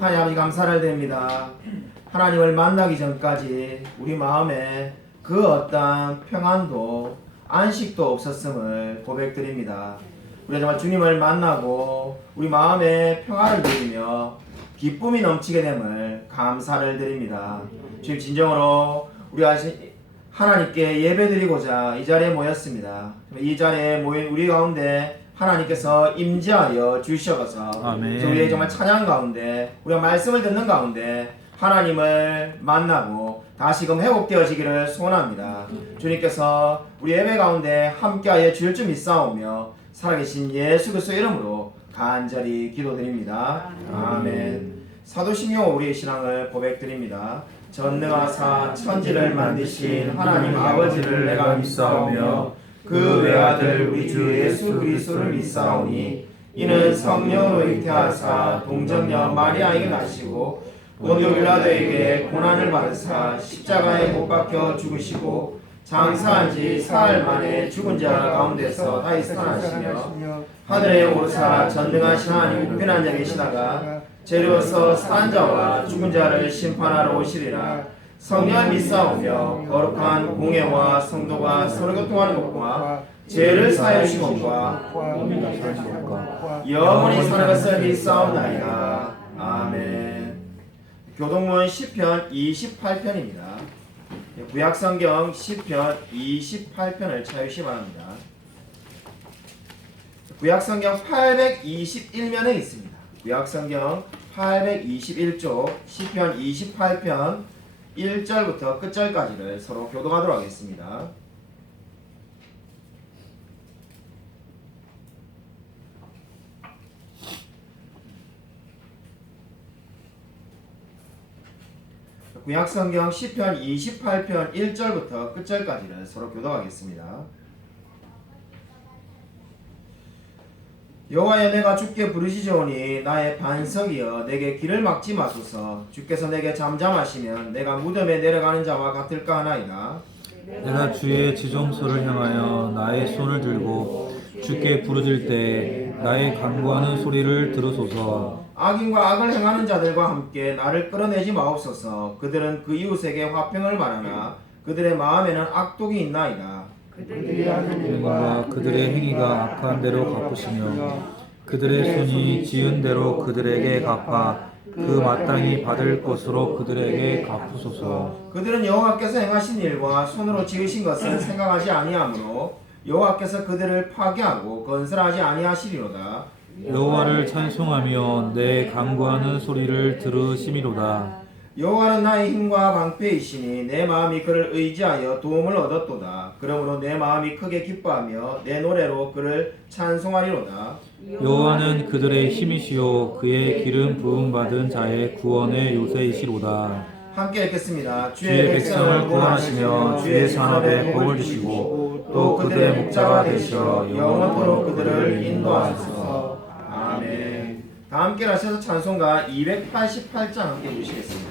하나님 아버지 감사를 드립니다. 하나님을 만나기 전까지 우리 마음에 그 어떠한 평안도 안식도 없었음을 고백드립니다. 우리가 정말 주님을 만나고 우리 마음에 평안을 누리며 기쁨이 넘치게 됨을 감사를 드립니다. 주님 진정으로 우리가 하나님께 예배드리고자 이 자리에 모였습니다. 이 자리에 모인 우리 가운데 하나님께서 임재하여 주셔서 우리의 정말 찬양 가운데 우리가 말씀을 듣는 가운데 하나님을 만나고 다시금 회복되어지기를 소원합니다. 주님께서 우리 예배 가운데 함께하여 주실 줄 믿사오며 살아계신 예수 그리스도 이름으로 간절히 기도드립니다. 아멘. 사도 신용 우리의 신앙을 고백드립니다. 전능하사 천지를 만드신 하나님 아버지를 내가 믿사오며 그 외아들 우리 주 예수 그리스도를 믿사오니 이는 성령으로 잉태하사 동정녀 마리아에게 나시고 본디오 빌라도에게 고난을 받으사 십자가에 못 박혀 죽으시고 장사한 지 사흘 만에 죽은 자 가운데서 다시 살아나시며 하늘에 오르사 전능하신 하나님 우편한 자 계시다가 재료서 사한 자와 죽은 자를 심판하러 오시리라. 성령 믿사오며 거룩한 공예와 성도가 서로 교통하는 것과 죄를 사하여 주신 것과 영원히 사는 것을 믿사옵나이다. 아멘. 교동문 시편 28편입니다. 구약성경 시편 28편을 찾으시기 바랍니다. 구약성경 821면에 있습니다. 구약성경 821쪽 시편 28편 1절부터 끝절까지를 서로 교독하도록 하겠습니다. 구약성경 시편 28편 1절부터 끝절까지를 서로 교독하겠습니다. 여호와여 내가 주께 부르짖으오니 나의 반석이여 내게 길을 막지 마소서. 주께서 내게 잠잠하시면 내가 무덤에 내려가는 자와 같을까 하나이다. 내가 주의 지정소를 향하여 나의 손을 들고 주께 부르짖을 때 나의 간구하는 소리를 들으소서. 악인과 악을 행하는 자들과 함께 나를 끌어내지 마옵소서. 그들은 그 이웃에게 화평을 바라나 그들의 마음에는 악독이 있나이다. 그들이 하는 일과 그들의 행위가 악한 대로 갚으시며 그들의 손이 지은 대로 그들에게 갚아 그 마땅히 받을 것으로 그들에게 갚으소서. 그들은 여호와께서 행하신 일과 손으로 지으신 것을 생각하지 아니하므로 여호와께서 그들을 파괴하고 건설하지 아니하시리로다. 여호와를 찬송하며 내 간구하는 소리를 들으심이로다. 여호와는 나의 힘과 방패이시니 내 마음이 그를 의지하여 도움을 얻었도다. 그러므로 내 마음이 크게 기뻐하며 내 노래로 그를 찬송하리로다. 여호와는 그들의 힘이시요 그의 기름 부음 받은 자의 구원의 요새이시로다. 함께 읽겠습니다. 주의 백성을 구원하시며 주의 산업에 복을 주시고 또 그들의 목자가 되시어 영원토록 그들을 인도하소서. 아멘. 다 함께 하셔서 찬송가 288장 함께 해주시겠습니다.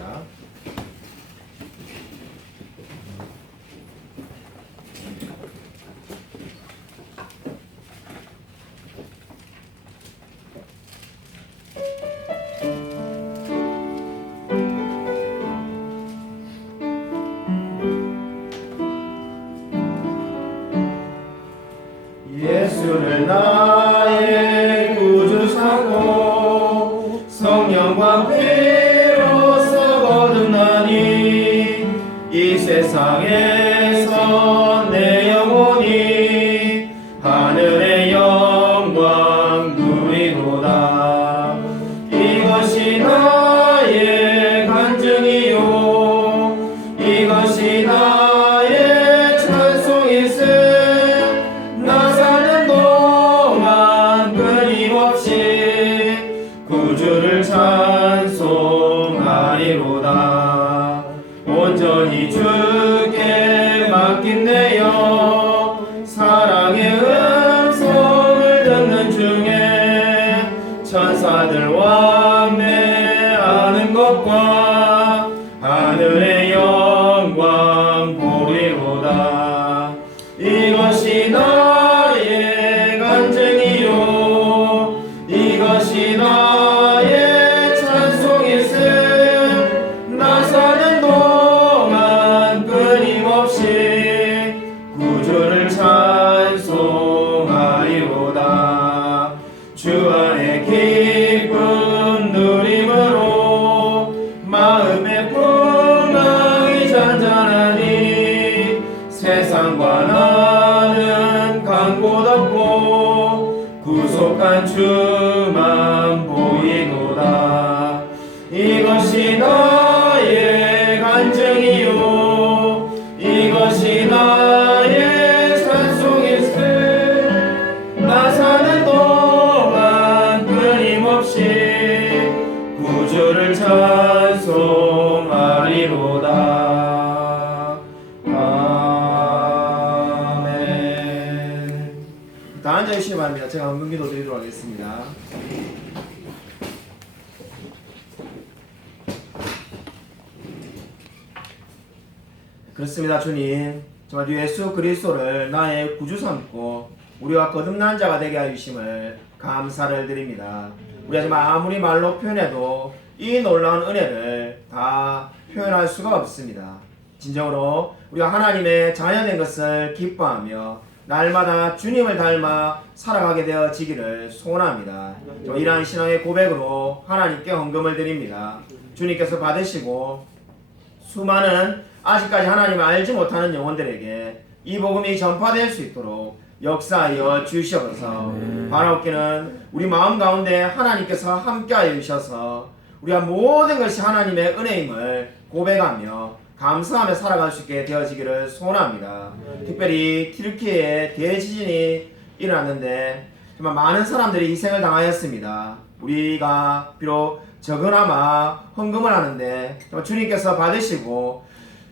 예수를 나의 구주 삼고 성령과 피로써 거듭나니 이 세상에서 내 영혼이 하늘의 영광 누리도다. 이것이 나의 간증이요 이것이 나의 찬송일세. 나 사는 동안 끊임없이 구주를 찬송하리로다. 온전히 주께 맡긴 내 영 사랑의 음성을 듣는 중에 천사들 왕래하는 것과 하늘의 영광 보리로다. 이것이 나의 간증이요 이것이 나의 찬송일세. 안에 기쁨 누림으로 마음의 풍랑이 잔잔하니 세상과 나는 간 곳 없고 구속한 주만 보이노라. 이것이 나의 간증이요 이것이 나의 찬송일세. 나 사는 동안 끊임없이 구주를 찬송하리로다. 아멘. 다 앉아주시기 바랍니다. 제가 헌금기도 드리도록 하겠습니다. 그렇습니다. 주님, 정말 주 예수 그리스도를 나의 구주 삼고 우리와 거듭난 자가 되게 하심을 감사를 드립니다. 우리가 정말 아무리 말로 표현해도 이 놀라운 은혜를 다 표현할 수가 없습니다. 진정으로 우리가 하나님의 자녀된 것을 기뻐하며 날마다 주님을 닮아 살아가게 되어지기를 소원합니다. 이러한 신앙의 고백으로 하나님께 헌금을 드립니다. 주님께서 받으시고 수많은 아직까지 하나님을 알지 못하는 영혼들에게 이 복음이 전파될 수 있도록 역사하여 주시옵소서. 바라옵기는 우리 마음 가운데 하나님께서 함께하여 주셔서 우리가 모든 것이 하나님의 은혜임을 고백하며 감사하며 살아갈 수 있게 되어지기를 소원합니다. 특별히 튀르키예에 대지진이 일어났는데 정말 많은 사람들이 희생을 당하였습니다. 우리가 비록 적으나마 헌금을 하는데 주님께서 받으시고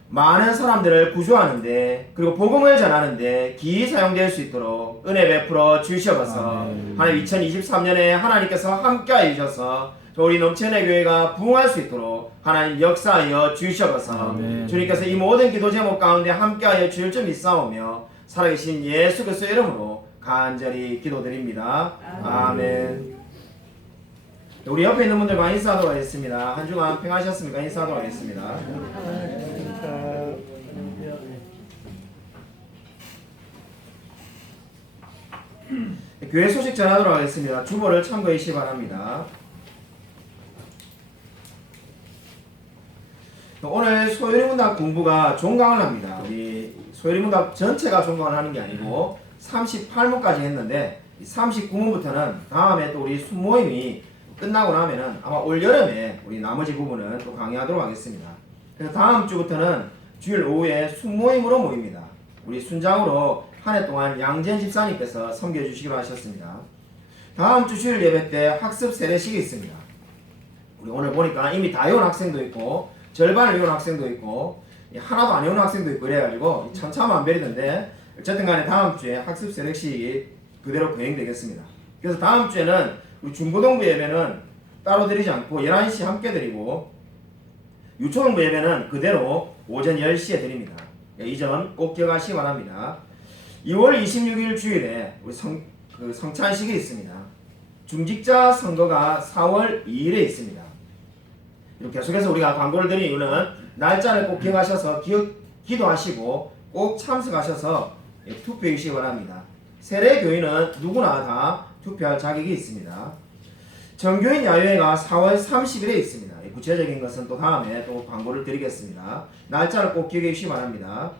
많은 사람들을 구조하는데 그리고 복음을 전하는데 기이 사용될 수 있도록 은혜 베풀어 주시옵소서. 하나님 2023년에 하나님께서 함께하여 주셔서 우리 넘치는 교회가 부흥할 수 있도록 하나님 역사하여 주시옵소서. 주님께서 이 모든 기도 제목 가운데 함께하여 주실 줄 믿사오며 살아계신 예수 그리스도의 이름으로 간절히 기도드립니다. 아멘. 우리 옆에 있는 분들과 인사하도록 하겠습니다. 한 주간 평안하셨습니까? 인사하도록 하겠습니다. 교회 소식 전하도록 하겠습니다. 주보를 참고해 주시기 바랍니다. 오늘 소요리문답 공부가 종강을 합니다. 우리 소요리문답 전체가 종강을 하는 게 아니고 38문까지 했는데 39문부터는 다음에 또 우리 순모임이 끝나고 나면은 아마 올 여름에 우리 나머지 부분은 또 강의하도록 하겠습니다. 그래서 다음 주부터는 주일 오후에 순모임으로 모입니다. 우리 순장으로 한 해 동안 양재현 집사님께서 섬겨주시기로 하셨습니다. 다음 주 주일 예배 때 학습 세례식이 있습니다. 우리 오늘 보니까 이미 다 외운 학생도 있고 절반을 외운 학생도 있고 하나도 안 외운 학생도 있고 그래가지고 천차만별이던데 어쨌든 간에 다음 주에 학습 세례식이 그대로 거행되겠습니다. 그래서 다음 주에는 우리 중고등부 예배는 따로 드리지 않고 11시 함께 드리고 유초등부 예배는 그대로 오전 10시에 드립니다. 이 점 꼭 기억하시기 바랍니다. 2월 26일 주일에 우리 성찬식이 있습니다. 중직자 선거가 4월 2일에 있습니다. 계속해서 우리가 광고를 드린 이유는 날짜를 꼭 기억하셔서 기도하시고 꼭 참석하셔서 투표해 주시기 바랍니다. 세례교인은 누구나 다 투표할 자격이 있습니다. 정교인 야유회가 4월 30일에 있습니다. 구체적인 것은 또 다음에 또 광고를 드리겠습니다. 날짜를 꼭 기억해 주시기 바랍니다.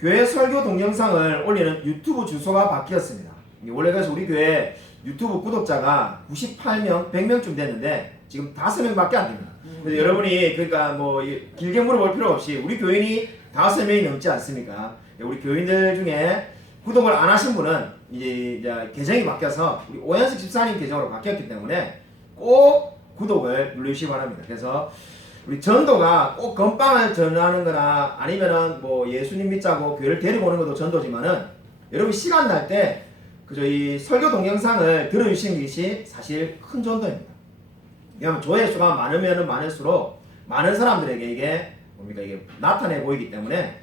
교회 설교 동영상을 올리는 유튜브 주소가 바뀌었습니다. 원래 그래서 우리 교회 유튜브 구독자가 98명, 100명쯤 됐는데 지금 5명밖에 안 됩니다. 그래서 여러분이 그러니까 뭐 길게 물어볼 필요 없이 우리 교인이 5명이 넘지 않습니까? 우리 교인들 중에 구독을 안 하신 분은 이제 계정이 바뀌어서 우리 오현석 집사님 계정으로 바뀌었기 때문에 꼭 구독을 누르시기 바랍니다. 그래서 우리 전도가 꼭 건빵을 전하는 거나 아니면은 뭐 예수님 믿자고 교회를 데리고 오는 것도 전도지만은 여러분 시간 날 때 그저 이 설교 동영상을 들어주시는 것이 사실 큰 전도입니다. 왜냐하면 조회수가 많으면 많을수록 많은 사람들에게 이게 나타내 보이기 때문에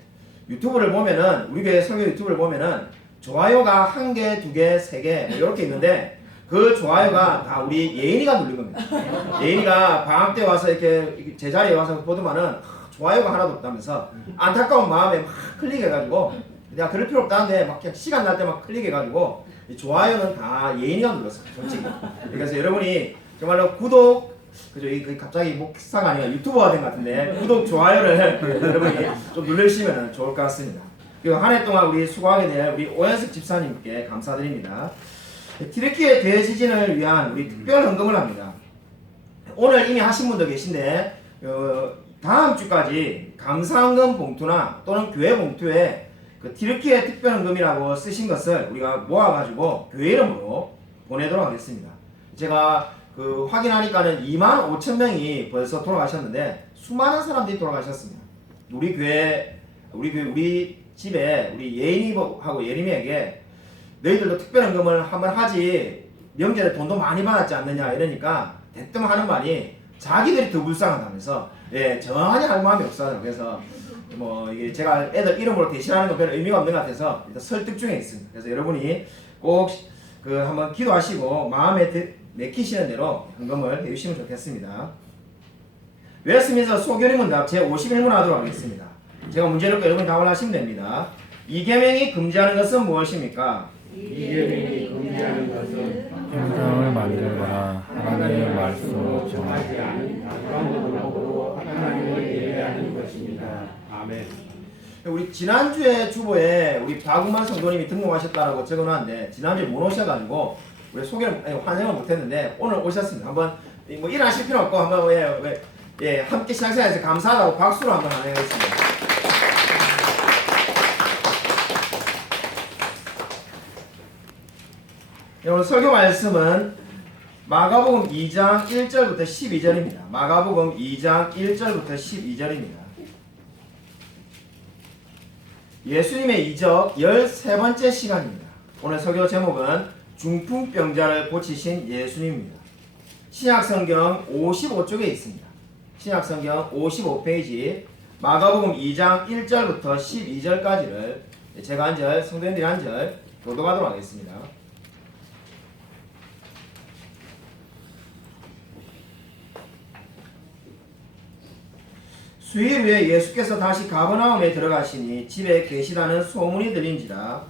유튜브를 보면은 우리 교회 설교 유튜브를 보면은 좋아요가 1개, 2개, 3개 이렇게 있는데 그 좋아요가 다 우리 예인이가 누른 겁니다. 예인이가 방학 때 와서 이렇게 제자리에 와서 보더만은 좋아요가 하나도 없다면서 안타까운 마음에 막 클릭해가지고 내가 그럴 필요 없다는데 막 그냥 시간 날 때 막 클릭해가지고 이 좋아요는 다 예인이가 눌렀어요, 솔직히. 그래서 여러분이 정말로 구독, 그죠? 이 갑자기 목사가 아니라 유튜버가 된 것 같은데 구독, 좋아요를 여러분이 좀 누르시면 좋을 것 같습니다. 그리고 한 해 동안 우리 수고하게 될 우리 오현석 집사님께 감사드립니다. 튀르키예 대지진을 위한 우리 특별 헌금을 합니다. 오늘 이미 하신 분도 계신데 다음 주까지 감사헌금 봉투나 또는 교회 봉투에 그 튀르키예 특별 헌금이라고 쓰신 것을 우리가 모아가지고 교회 이름으로 보내도록 하겠습니다. 제가 그 확인하니까는 25,000명이 벌써 돌아가셨는데 수많은 사람들이 돌아가셨습니다. 우리 집에 우리 예인이하고 예림이에게 너희들도 특별 헌금을 한번 하지 명절에 돈도 많이 받았지 않느냐 이러니까 대뜸 하는 말이 자기들이 더 불쌍하다면서 전혀 할 마음이 없어요. 그래서 뭐 이게 제가 애들 이름으로 대신하는 건 별 의미가 없는 것 같아서 일단 설득 중에 있습니다. 그래서 여러분이 꼭 그 한번 기도하시고 마음에 내키시는 대로 헌금을 해주시면 좋겠습니다. 웨스민스터 소교리 문답 제51문 하도록 하겠습니다. 제가 문제를 듣고 여러분이 답을 하시면 됩니다. 이 계명이 금지하는 것은 무엇입니까? 이 계명이 금지하는 것은 형상을 만들거나 하나님의 말씀으로 정하지 않은 다른 방법으로 하나님을 예배하는 것입니다. 아멘. 우리 지난주에 주보에 우리 박우만 성도님이 등록하셨다라고 적어놨는데 지난주에 못 오셔가지고 우리 소개를 환영을 못했는데 오늘 오셨습니다. 한번 뭐 일하실 필요 없고 한번 함께 시작해서 감사하다고 박수로 한번 환영하겠습니다. 오늘 설교 말씀은 마가복음 2장 1절부터 12절입니다. 마가복음 2장 1절부터 12절입니다. 예수님의 이적 13번째 시간입니다. 오늘 설교 제목은 중풍병자를 고치신 예수님입니다. 신약성경 55쪽에 있습니다. 신약성경 55페이지 마가복음 2장 1절부터 12절까지를 제가 한 절, 성도님들이 한 절 교독하도록 하겠습니다. 수일 후에 예수께서 다시 가버나움에 들어가시니 집에 계시다는 소문이 들린지라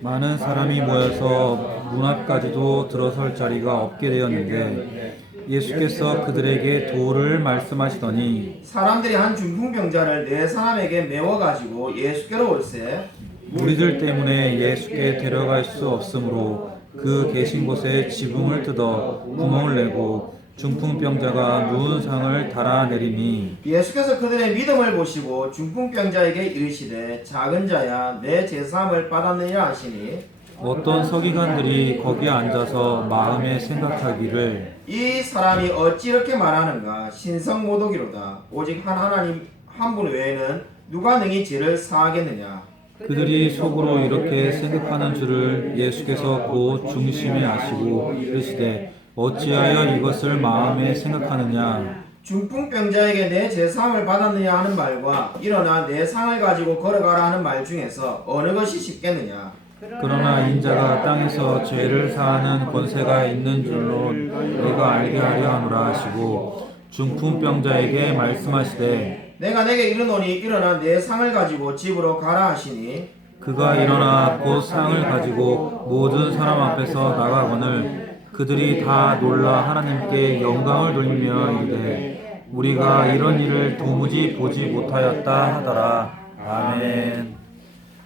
많은 사람이 모여서 문 앞까지도 들어설 자리가 없게 되었는데 예수께서 그들에게 도를 말씀하시더니 사람들이 한 중풍병자를 네 사람에게 메워가지고 예수께로 올세 무리들 때문에 예수께 데려갈 수 없으므로 그 계신 곳에 지붕을 뜯어 구멍을 내고 중풍병자가 누운 상을 달아내리니 예수께서 그들의 믿음을 보시고 중풍병자에게 이르시되 작은 자야 내 제사함을 받았느냐 하시니 어떤 서기관들이 거기 앉아서 마음에 생각하기를 이 사람이 어찌 이렇게 말하는가 신성모독이로다 오직 한 하나님 한 분 외에는 누가 능히 죄를 사하겠느냐 그들이 속으로 이렇게 생각하는 줄을 예수께서 곧 중심에 아시고 이르시되 어찌하여 이것을 마음에 생각하느냐 중풍병자에게 내 제사함을 받았느냐 하는 말과 일어나 내 상을 가지고 걸어가라 하는 말 중에서 어느 것이 쉽겠느냐 그러나 인자가 땅에서 죄를 사하는 권세가 있는 줄로 내가 알게 하려 하노라 하시고 중풍병자에게 말씀하시되 내가 내게 이르노니 일어나 내 상을 가지고 집으로 가라 하시니 그가 일어나 곧 상을 가지고 모든 사람 앞에서 나가거늘 그들이 다 놀라 하나님께 영광을 돌리며 이르되 우리가 이런 일을 도무지 보지 못하였다 하더라. 아멘.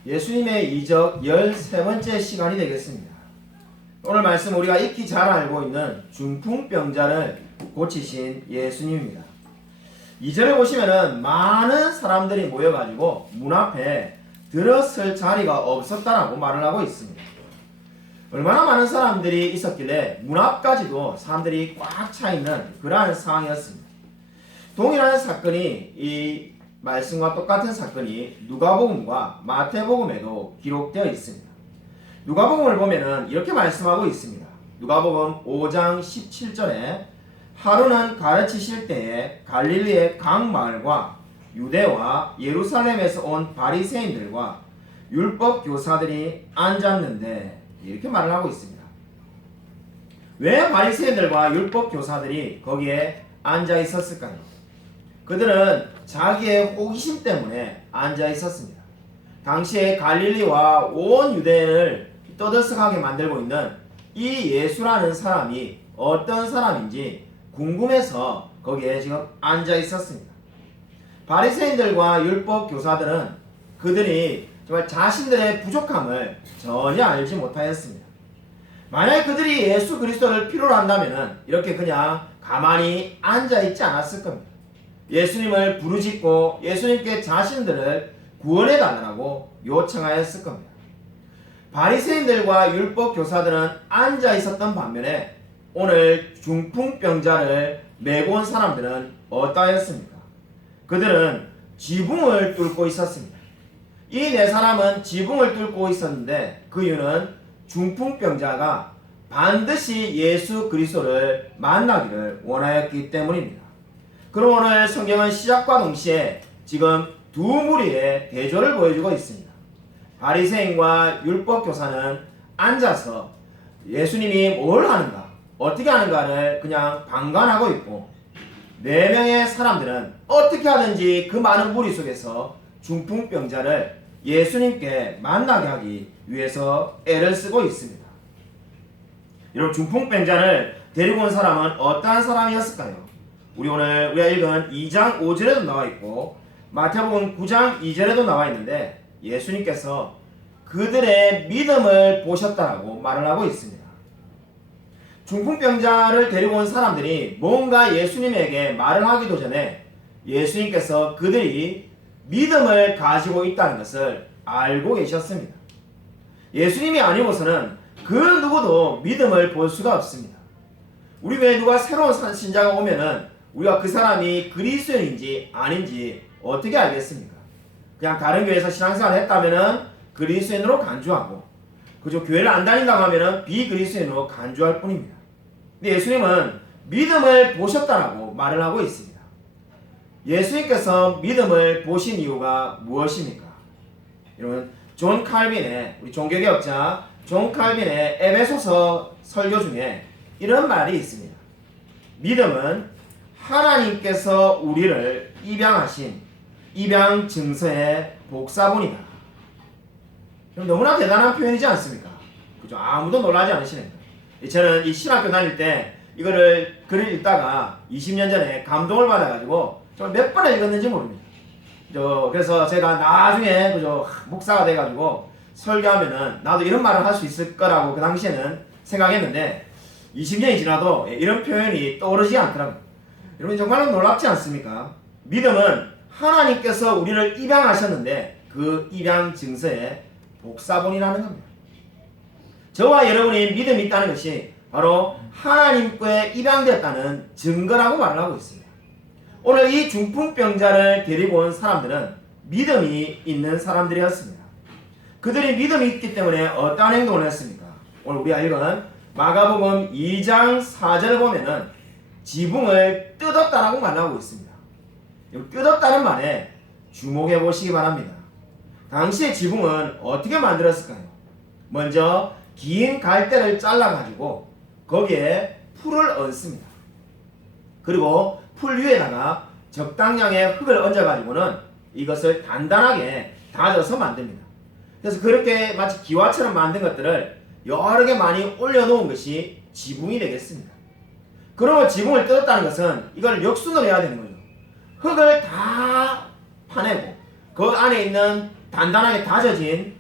예수님의 이적 13번째 시간이 되겠습니다. 오늘 말씀 우리가 익히 잘 알고 있는 중풍병자를 고치신 예수님입니다. 2절에 보시면은 많은 사람들이 모여가지고 문 앞에 들어설 자리가 없었다라고 말을 하고 있습니다. 얼마나 많은 사람들이 있었길래 문 앞까지도 사람들이 꽉 차 있는 그러한 상황이었습니다. 동일한 사건이 이 말씀과 똑같은 사건이 누가복음과 마태복음에도 기록되어 있습니다. 누가복음을 보면은 이렇게 말씀하고 있습니다. 누가복음 5장 17절에 하루는 가르치실 때에 갈릴리의 각 마을과 유대와 예루살렘에서 온 바리새인들과 율법 교사들이 앉았는데 이렇게 말을 하고 있습니다. 왜 바리새인들과 율법 교사들이 거기에 앉아 있었을까요? 그들은 자기의 호기심 때문에 앉아 있었습니다. 당시에 갈릴리와 온 유대를 떠들썩하게 만들고 있는 이 예수라는 사람이 어떤 사람인지 궁금해서 거기에 지금 앉아 있었습니다. 바리새인들과 율법 교사들은 그들이 정말 자신들의 부족함을 전혀 알지 못하였습니다. 만약 그들이 예수 그리스도를 필요로 한다면 이렇게 그냥 가만히 앉아 있지 않았을 겁니다. 예수님을 부르짖고 예수님께 자신들을 구원해 달라고 요청하였을 겁니다. 바리새인들과 율법 교사들은 앉아 있었던 반면에 오늘 중풍병자를 메고 온 사람들은 어떠하였습니까? 그들은 지붕을 뚫고 있었습니다. 이 네 사람은 지붕을 뚫고 있었는데 그 이유는 중풍병자가 반드시 예수 그리스도를 만나기를 원하였기 때문입니다. 그럼 오늘 성경은 시작과 동시에 지금 두 무리의 대조를 보여주고 있습니다. 바리새인과 율법교사는 앉아서 예수님이 뭘 하는가, 어떻게 하는가를 그냥 방관하고 있고, 네 명의 사람들은 어떻게 하든지 그 많은 무리 속에서 중풍병자를 예수님께 만나게 하기 위해서 애를 쓰고 있습니다. 여러분, 중풍병자를 데리고 온 사람은 어떠한 사람이었을까요? 우리가 읽은 2장 5절에도 나와 있고 마태복음 9장 2절에도 나와 있는데 예수님께서 그들의 믿음을 보셨다라고 말을 하고 있습니다. 중풍병자를 데리고 온 사람들이 뭔가 예수님에게 말을 하기도 전에 예수님께서 그들이 믿음을 가지고 있다는 것을 알고 계셨습니다. 예수님이 아니고서는 그 누구도 믿음을 볼 수가 없습니다. 우리 교회에 누가 새로운 신자가 오면은 우리가 그 사람이 그리스도인인지 아닌지 어떻게 알겠습니까? 그냥 다른 교회에서 신앙생활을 했다면은 그리스도인으로 간주하고, 그저 교회를 안 다닌다고 하면은 비그리스도인으로 간주할 뿐입니다. 근데 예수님은 믿음을 보셨다라고 말을 하고 있습니다. 예수님께서 믿음을 보신 이유가 무엇입니까? 여러분, 존 칼빈의, 우리 종교개혁자 존 칼빈의 에베소서 설교 중에 이런 말이 있습니다. 믿음은 하나님께서 우리를 입양하신 입양 증서의 복사본이다. 너무나 대단한 표현이지 않습니까? 그죠? 아무도 놀라지 않으시는 거예요. 저는 이 신학교 다닐 때 이거를 글을 읽다가 20년 전에 감동을 받아가지고 정말 몇 번을 읽었는지 모릅니다. 그래서 제가 나중에 목사가 돼가지고 설교하면은 나도 이런 말을 할 수 있을 거라고 그 당시에는 생각했는데 20년이 지나도 이런 표현이 떠오르지 않더라고요. 여러분, 정말로 놀랍지 않습니까? 믿음은 하나님께서 우리를 입양하셨는데 그 입양 증서의 복사본이라는 겁니다. 저와 여러분이 믿음이 있다는 것이 바로 하나님께 입양되었다는 증거라고 말을 하고 있습니다. 오늘 이 중풍병자를 데리고 온 사람들은 믿음이 있는 사람들이었습니다. 그들이 믿음이 있기 때문에 어떠한 행동을 했습니까? 오늘 우리가 읽은 마가복음 2장 4절을 보면은 지붕을 뜯었다라고 말하고 있습니다. 뜯었다는 말에 주목해 보시기 바랍니다. 당시의 지붕은 어떻게 만들었을까요? 먼저 긴 갈대를 잘라가지고 거기에 풀을 얹습니다. 그리고 풀 위에다가 적당량의 흙을 얹어가지고는 이것을 단단하게 다져서 만듭니다. 그래서 그렇게 마치 기와처럼 만든 것들을 여러 개 많이 올려놓은 것이 지붕이 되겠습니다. 그러면 지붕을 뜯었다는 것은 이걸 역순으로 해야 되는 거죠. 흙을 다 파내고 그 안에 있는 단단하게 다져진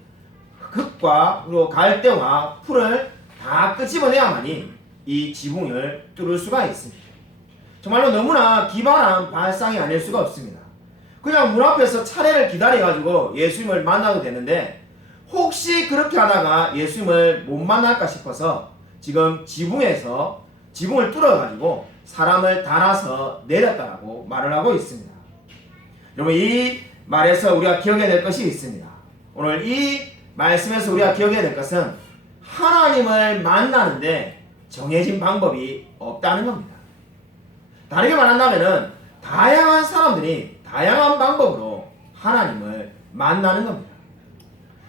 흙과 그리고 갈대와 풀을 다 끄집어내야만이 이 지붕을 뚫을 수가 있습니다. 정말로 너무나 기발한 발상이 아닐 수가 없습니다. 그냥 문 앞에서 차례를 기다려가지고 예수님을 만나도 되는데 혹시 그렇게 하다가 예수님을 못 만날까 싶어서 지금 지붕에서 지붕을 뚫어가지고 사람을 달아서 내렸다라고 말을 하고 있습니다. 여러분, 이 말에서 우리가 기억해야 될 것이 있습니다. 오늘 이 말씀에서 우리가 기억해야 될 것은 하나님을 만나는데 정해진 방법이 없다는 겁니다. 다르게 말한다면 다양한 사람들이 다양한 방법으로 하나님을 만나는 겁니다.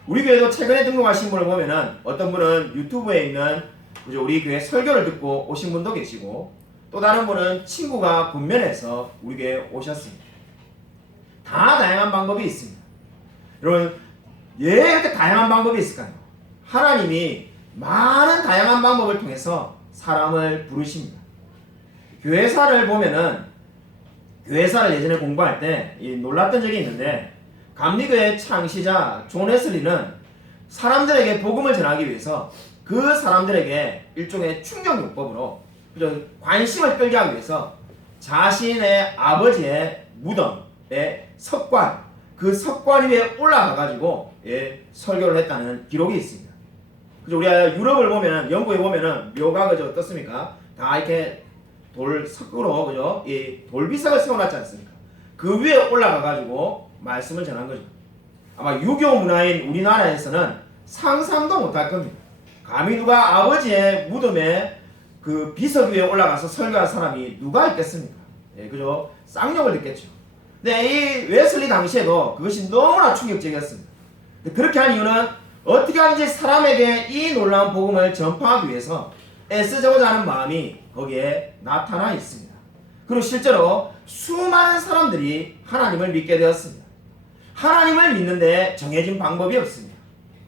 우리 교회도 최근에 등록하신 분을 보면은 어떤 분은 유튜브에 있는 우리 교회 설교를 듣고 오신 분도 계시고 또 다른 분은 친구가 군면에서 우리 교회에 오셨습니다. 다 다양한 방법이 있습니다. 여러분, 왜 이렇게 다양한 방법이 있을까요? 하나님이 많은 다양한 방법을 통해서 사람을 부르십니다. 교회사를 보면은 교회사를 예전에 공부할 때 놀랐던 적이 있는데 감리교의 창시자 존 웨슬리는 사람들에게 복음을 전하기 위해서 그 사람들에게 일종의 충격요법으로 관심을 끌게 하기 위해서 자신의 아버지의 무덤의 석관, 그 석관 위에 올라가가지고 설교를 했다는 기록이 있습니다. 그죠? 우리가 유럽을 보면, 영국에 보면은 묘가 그죠 어떻습니까? 다 이렇게 석으로 그죠? 이 돌비석을 세워놨지 않습니까? 그 위에 올라가가지고 말씀을 전한 거죠. 아마 유교 문화인 우리나라에서는 상상도 못할 겁니다. 감히 누가 아버지의 무덤에 그 비석 위에 올라가서 설교할 사람이 누가 있겠습니까? 그죠? 쌍욕을 듣겠죠. 근데 이 웨슬리 당시에도 그것이 너무나 충격적이었습니다. 그렇게 한 이유는 어떻게 하는지 사람에게 이 놀라운 복음을 전파하기 위해서 애쓰고자 하는 마음이 거기에 나타나 있습니다. 그리고 실제로 수많은 사람들이 하나님을 믿게 되었습니다. 하나님을 믿는데 정해진 방법이 없습니다.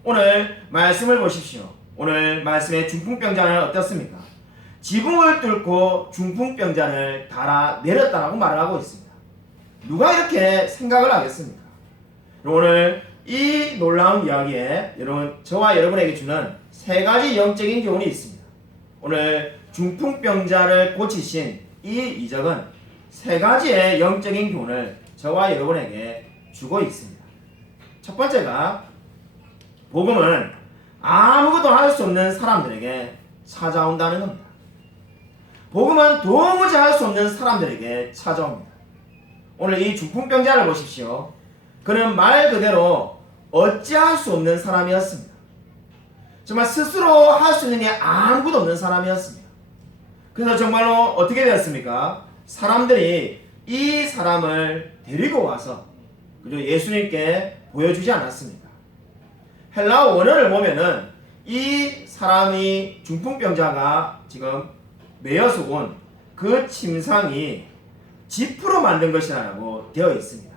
오늘 말씀을 보십시오. 오늘 말씀의 중풍병자는 어떻습니까? 지붕을 뚫고 중풍병자를 달아 내렸다라고 말을 하고 있습니다. 누가 이렇게 생각을 하겠습니까? 오늘 이 놀라운 이야기에 여러분, 저와 여러분에게 주는 세 가지 영적인 교훈이 있습니다. 오늘 중풍병자를 고치신 이 이적은 세 가지의 영적인 교훈을 저와 여러분에게 주고 있습니다. 첫 번째가 복음은 아무것도 할 수 없는 사람들에게 찾아온다는 겁니다. 복음은 도무지 할 수 없는 사람들에게 찾아옵니다. 오늘 이 중풍병자를 보십시오. 그는 말 그대로 어찌할 수 없는 사람이었습니다. 정말 스스로 할 수 있는 게 아무것도 없는 사람이었습니다. 그래서 정말로 어떻게 되었습니까? 사람들이 이 사람을 데리고 와서 그리고 예수님께 보여주지 않았습니까? 헬라 원어를 보면은 이 사람이 중풍병자가 지금 매여서 온 그 침상이 지프로 만든 것이라고 되어 있습니다.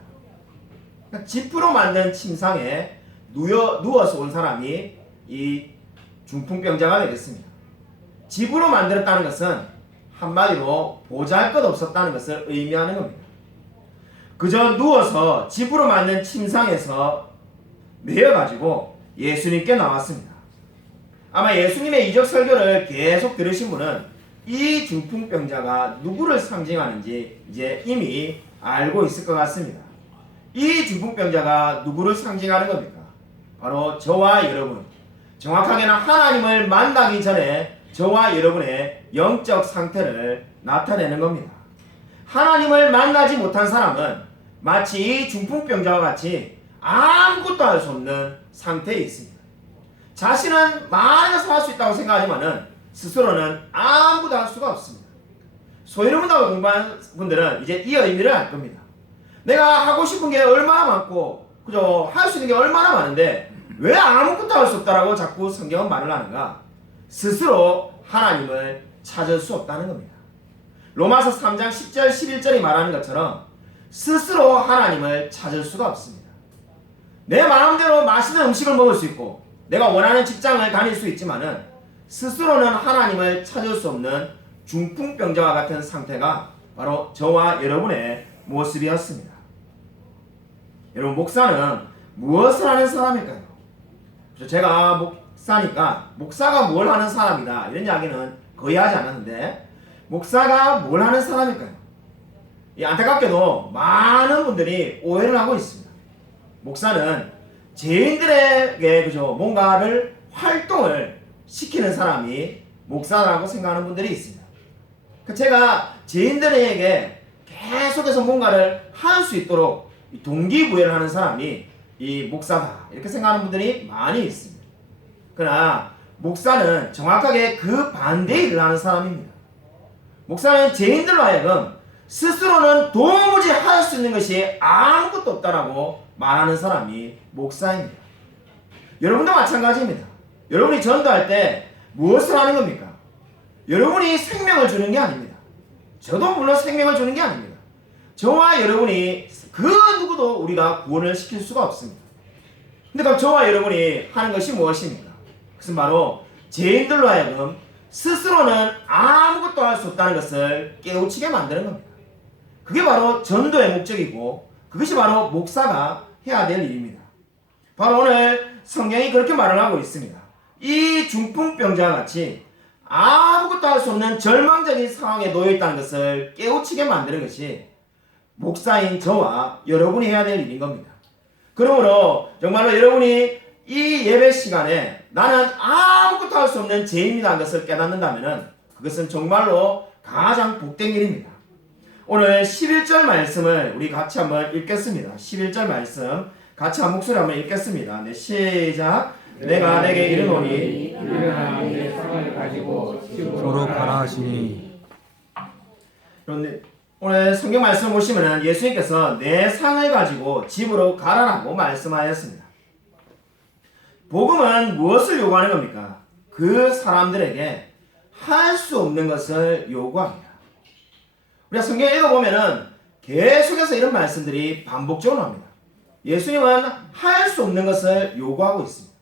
그러니까 지프로 만든 침상에 누워서 온 사람이 이 중풍병자가 되겠습니다. 지프로 만들었다는 것은 한마디로 보잘것없었다는 것을 의미하는 겁니다. 그저 누워서 지프로 만든 침상에서 매여가지고 예수님께 나왔습니다. 아마 예수님의 이적 설교를 계속 들으신 분은 이 중풍병자가 누구를 상징하는지 이제 이미 알고 있을 것 같습니다. 이 중풍병자가 누구를 상징하는 겁니까? 바로 저와 여러분, 정확하게는 하나님을 만나기 전에 저와 여러분의 영적 상태를 나타내는 겁니다. 하나님을 만나지 못한 사람은 마치 이 중풍병자와 같이 아무것도 할 수 없는 상태에 있습니다. 자신은 많은 것을 할 수 있다고 생각하지만은 스스로는 아무것도 할 수가 없습니다. 소이르문답을 공부한 분들은 이제 이 의미를 알 겁니다. 내가 하고 싶은 게 얼마나 많고 그죠? 할 수 있는 게 얼마나 많은데 왜 아무것도 할 수 없다라고 자꾸 성경은 말을 하는가? 스스로 하나님을 찾을 수 없다는 겁니다. 로마서 3장 10절 11절이 말하는 것처럼 스스로 하나님을 찾을 수가 없습니다. 내 마음대로 맛있는 음식을 먹을 수 있고 내가 원하는 직장을 다닐 수 있지만은 스스로는 하나님을 찾을 수 없는 중풍병자와 같은 상태가 바로 저와 여러분의 모습이었습니다. 여러분, 목사는 무엇을 하는 사람일까요? 제가 목사니까 목사가 뭘 하는 사람이다 이런 이야기는 거의 하지 않았는데 목사가 뭘 하는 사람일까요? 안타깝게도 많은 분들이 오해를 하고 있습니다. 목사는 죄인들에게 그저 뭔가를 활동을 시키는 사람이 목사라고 생각하는 분들이 있습니다. 제가 죄인들에게 계속해서 뭔가를 할 수 있도록 동기부여를 하는 사람이 이 목사다 이렇게 생각하는 분들이 많이 있습니다. 그러나 목사는 정확하게 그 반대의 일을 하는 사람입니다. 목사는 죄인들로 하여금 스스로는 도무지 할 수 있는 것이 아무것도 없다라고 말하는 사람이 목사입니다. 여러분도 마찬가지입니다. 여러분이 전도할 때 무엇을 하는 겁니까? 여러분이 생명을 주는 게 아닙니다. 저도 물론 생명을 주는 게 아닙니다. 저와 여러분이 그 누구도 우리가 구원을 시킬 수가 없습니다. 근데 그럼 저와 여러분이 하는 것이 무엇입니까? 그것은 바로 죄인들로 하여금 스스로는 아무것도 할 수 없다는 것을 깨우치게 만드는 겁니다. 그게 바로 전도의 목적이고 그것이 바로 목사가 해야 될 일입니다. 바로 오늘 성경이 그렇게 말을 하고 있습니다. 이 중풍병자와 같이 아무것도 할 수 없는 절망적인 상황에 놓여 있다는 것을 깨우치게 만드는 것이 목사인 저와 여러분이 해야 될 일인 겁니다. 그러므로 정말로 여러분이 이 예배 시간에 나는 아무것도 할 수 없는 죄인이라는 것을 깨닫는다면 그것은 정말로 가장 복된 일입니다. 오늘 11절 말씀을 우리 같이 한번 읽겠습니다. 11절 말씀 같이 한 목소리 한번 읽겠습니다. 네, 시작. 내가 내게 이르노니 일어나 내 상을 가지고 서로 가라 하시니. 그런데 오늘 성경 말씀 보시면 예수님께서 내 상을 가지고 집으로 가라라고 말씀하였습니다. 복음은 무엇을 요구하는 겁니까? 그 사람들에게 할 수 없는 것을 요구합니다. 우리가 성경 읽어보면 계속해서 이런 말씀들이 반복적으로 나옵니다. 예수님은 할 수 없는 것을 요구하고 있습니다.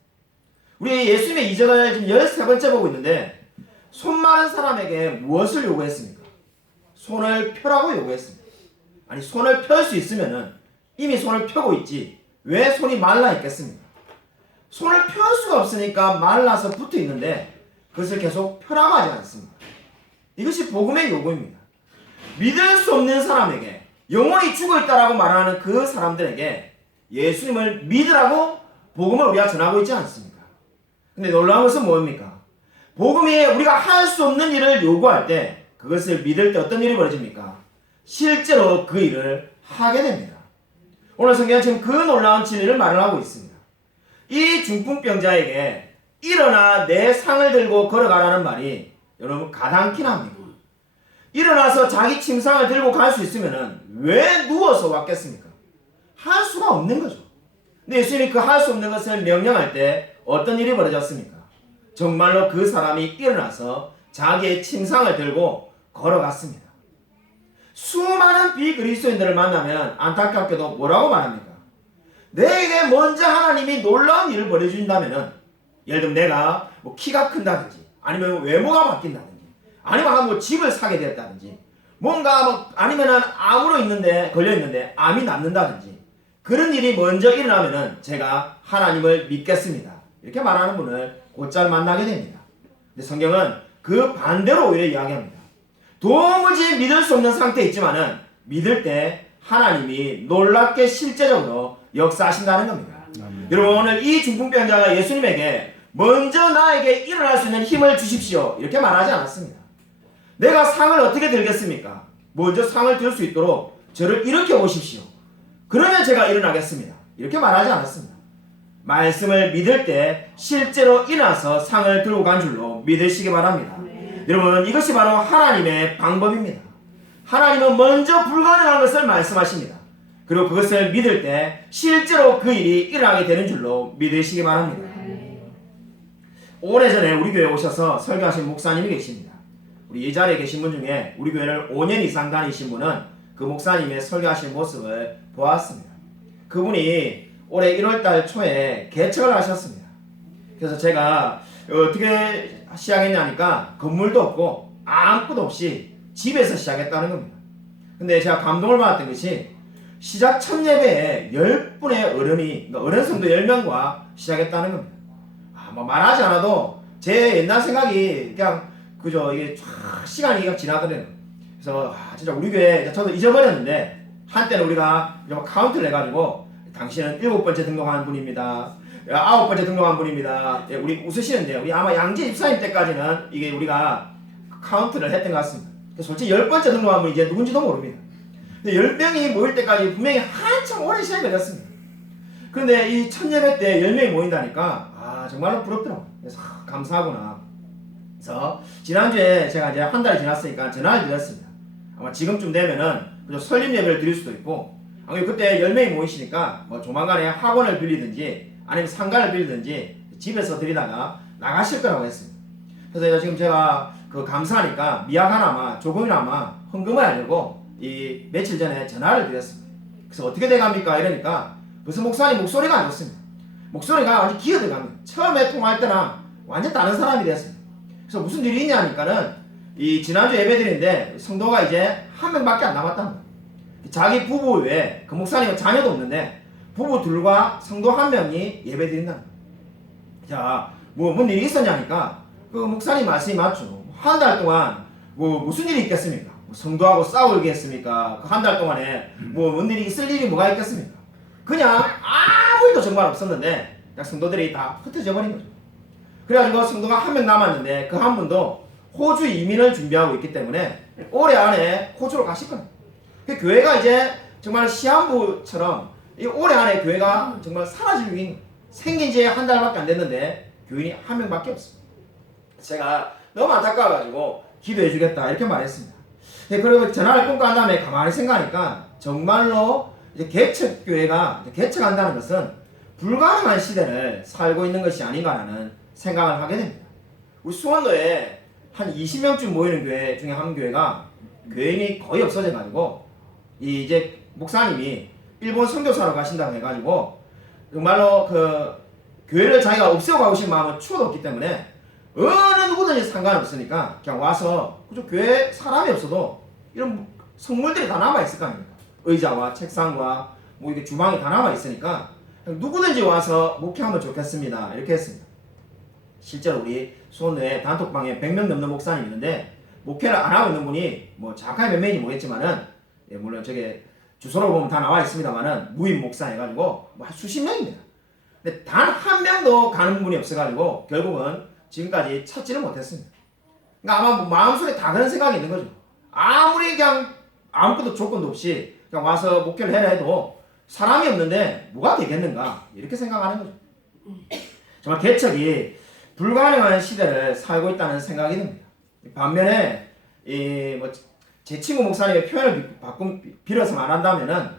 우리 예수님의 2절을 지금 13번째 보고 있는데 손 마른 사람에게 무엇을 요구했습니까? 손을 펴라고 요구했습니다. 아니 손을 펼 수 있으면은 이미 손을 펴고 있지 왜 손이 말라 있겠습니까? 손을 펼 수가 없으니까 말라서 붙어 있는데 그것을 계속 펴라고 하지 않습니다. 이것이 복음의 요구입니다. 믿을 수 없는 사람에게 영혼이 죽어 있다라고 말하는 그 사람들에게 예수님을 믿으라고 복음을 우리가 전하고 있지 않습니까? 근데 놀라운 것은 뭡니까? 복음이 우리가 할 수 없는 일을 요구할 때 그것을 믿을 때 어떤 일이 벌어집니까? 실제로 그 일을 하게 됩니다. 오늘 성경은 지금 그 놀라운 진리를 말을 하고 있습니다. 이 중풍병자에게 일어나 내 상을 들고 걸어가라는 말이 여러분 가당키나 합니까? 일어나서 자기 침상을 들고 갈 수 있으면 왜 누워서 왔겠습니까? 할 수가 없는 거죠. 근데 예수님이 그 할 수 없는 것을 명령할 때 어떤 일이 벌어졌습니까? 정말로 그 사람이 일어나서 자기의 침상을 들고 걸어갔습니다. 수많은 비그리스도인들을 만나면 안타깝게도 뭐라고 말합니까? 내게 먼저 하나님이 놀라운 일을 벌여준다면 예를 들면 내가 뭐 키가 큰다든지 아니면 외모가 바뀐다든지 아니면 뭐 집을 사게 됐다든지 뭔가 뭐 아니면은 암으로 있는데 걸려있는데 암이 낫는다든지 그런 일이 먼저 일어나면은 제가 하나님을 믿겠습니다. 이렇게 말하는 분을 곧잘 만나게 됩니다. 근데 성경은 그 반대로 오히려 이야기합니다. 도무지 믿을 수 없는 상태에 있지만은 믿을 때 하나님이 놀랍게 실제적으로 역사하신다는 겁니다. 여러분 오늘 이 중풍병자가 예수님에게 먼저 나에게 일어날 수 있는 힘을 주십시오 이렇게 말하지 않았습니다. 내가 상을 어떻게 들겠습니까? 먼저 상을 들 수 있도록 저를 일으켜 보십시오. 그러면 제가 일어나겠습니다. 이렇게 말하지 않았습니다. 말씀을 믿을 때 실제로 일어나서 상을 들고 간 줄로 믿으시기 바랍니다. 여러분 이것이 바로 하나님의 방법입니다. 하나님은 먼저 불가능한 것을 말씀하십니다. 그리고 그것을 믿을 때 실제로 그 일이 일어나게 되는 줄로 믿으시기 바랍니다. 오래전에 우리 교회에 오셔서 설교하신 목사님이 계십니다. 우리 이 자리에 계신 분 중에 우리 교회를 5년 이상 다니신 분은 그 목사님의 설교하신 모습을 보았습니다. 그분이 올해 1월달 초에 개척을 하셨습니다. 그래서 제가 어떻게 시작했냐니까 건물도 없고 아무것도 없이 집에서 시작했다는 겁니다. 근데 제가 감동을 받았던 것이 시작 첫 예배에 10분의 어른이 그러니까 어른 성도 10명과 시작했다는 겁니다. 뭐 말하지 않아도 제 옛날 생각이 그냥 그저 이게 쫙 시간이 그냥 지나더래요. 그래서 진짜 우리 교회 저도 잊어버렸는데 한때는 우리가 카운트를 해가지고 당신은 7번째 등록한 분입니다. 9번째 등록한 분입니다. 우리 웃으시는데 우리 아마 양재 입사님 때까지는 이게 우리가 카운트를 했던 것 같습니다. 솔직히 10번째 등록한 분이 이제 누군지도 모릅니다. 근데 10명이 모일 때까지 분명히 한참 오랜 시간이 걸렸습니다. 그런데 이 첫 예배 때 10명이 모인다니까 정말로 부럽더라고요. 그래서 감사하구나. 그래서 지난주에 제가 이제 한 달이 지났으니까 전화를 드렸습니다. 아마 지금쯤 되면은 그저 설립 예배를 드릴 수도 있고 아니면 그때 10명이 모이시니까 뭐 조만간에 학원을 빌리든지 아니면 상가를 빌리든지 집에서 드리다가 나가실 거라고 했습니다. 그래서 지금 제가 그 감사하니까 미약하나마 조금이나마 헌금을 하려고 이 며칠 전에 전화를 드렸습니다. 그래서 어떻게 돼갑니까? 이러니까 무슨 목사님 목소리가 안 좋습니다. 목소리가 완전 기어들어갑니다. 처음에 통화할 때랑 완전 다른 사람이 됐습니다. 그래서 무슨 일이 있냐니까는 이 지난주 예배드린데 성도가 이제 한 명밖에 안 남았다는 거예요. 자기 부부 외에 그 목사님은 자녀도 없는데 부부 둘과 성도 한 명이 예배드린다는 거예요. 자, 뭔 일이 있었냐니까 그 목사님 말씀이 맞죠. 한 달 동안 무슨 일이 있겠습니까? 성도하고 싸우겠습니까? 그 한 달 동안에 뭔 일이 있을 일이 뭐가 있겠습니까? 그냥 아무 일도 정말 없었는데 그냥 성도들이 다 흩어져 버린 거죠. 그래가지고 성도가 한 명 남았는데 그 한 분도 호주 이민을 준비하고 있기 때문에 올해 안에 호주로 가실 겁니다. 그 교회가 이제 정말 시한부처럼 이 올해 안에 교회가 정말 사라질 위인 생긴 지 한 달밖에 안 됐는데 교인이 한 명밖에 없습니다. 제가 너무 안타까워가지고 기도해 주겠다 이렇게 말했습니다. 그리고 전화를 끊고 한 다음에 가만히 생각하니까 정말로 이제 개척교회가 개척한다는 것은 불가능한 시대를 살고 있는 것이 아닌가라는 생각을 하게 됩니다. 우리 수원도에 한 20명쯤 모이는 교회 중에 한 교회가 교인이 거의 없어져가지고 이제 목사님이 일본 선교사로 가신다고 해가지고 정말로 그 교회를 자기가 없애고 싶은 마음은 추워도 없기 때문에 어느 누구든지 상관없으니까 그냥 와서 그저 교회 사람이 없어도 이런 성물들이 다 남아있을 거 아닙니까? 의자와 책상과 뭐 이게 주방이 다 남아있으니까 누구든지 와서 목회하면 좋겠습니다 이렇게 했습니다. 실제로 우리 수원에 단톡방에 100명 넘는 목사님이 있는데 목회를 안 하고 있는 분이 뭐 정확하게 몇 명인지 모르겠지만은 물론 저게 주소로 보면 다 나와 있습니다만은 무임 목사 해가지고 뭐 수십 명입니다. 근데 단 한 명도 가는 분이 없어가지고 결국은 지금까지 찾지를 못했습니다. 그러니까 아마 뭐 마음속에 다 그런 생각이 있는 거죠. 아무리 그냥 아무것도 조건도 없이 그냥 와서 목회를 해라 해도 사람이 없는데 뭐가 되겠는가 이렇게 생각하는 거죠. 정말 개척이 불가능한 시대를 살고 있다는 생각이 듭니다. 반면에 제 친구 목사님의 표현을 빌어서 말한다면은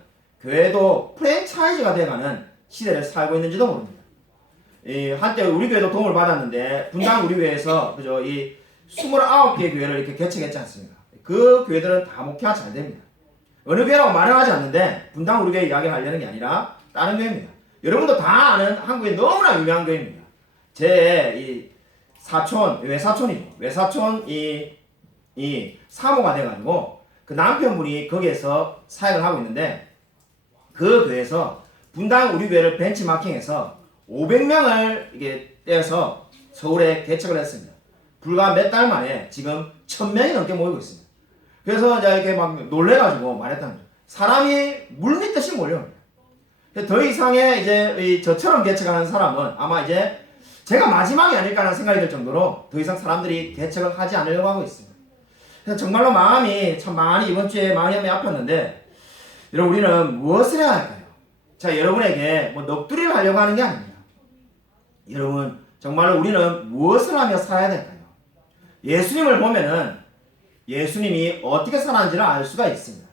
교회도 프랜차이즈가 돼가는 시대를 살고 있는지도 모릅니다. 한때 우리 교회도 도움을 받았는데 분당 우리 교회에서 그저 이 29개 교회를 이렇게 개척했지 않습니까? 그 교회들은 다 목회가 잘 됩니다. 어느 교회라고 말을 하지 않는데 분당 우리 교회 이야기를 하려는 게 아니라 다른 교회입니다. 여러분도 다 아는 한국의 너무나 유명한 교회입니다. 제 이 사촌, 외사촌이 사모가 돼가지고 그 남편분이 거기에서 사역을 하고 있는데 그 교회에서 분당 우리 교회를 벤치마킹해서 500명을 이게 떼서 서울에 개척을 했습니다. 불과 몇 달 만에 지금 1000명이 넘게 모이고 있습니다. 그래서 이제 이렇게 막 놀래가지고 말했다는 거죠. 사람이 물밀듯이 몰려옵니다. 더 이상의 이제 저처럼 개척하는 사람은 아마 이제 제가 마지막이 아닐까라는 생각이 들 정도로 더 이상 사람들이 개척을 하지 않으려고 하고 있습니다. 그래서 정말로 마음이 참 많이 이번 주에 마음이 아팠는데 여러분 우리는 무엇을 해야 할까요? 자, 여러분에게 뭐 넋두리를 하려고 하는 게 아닙니다. 여러분 정말로 우리는 무엇을 하며 살아야 될까요? 예수님을 보면은 예수님이 어떻게 살았는지를 알 수가 있습니다.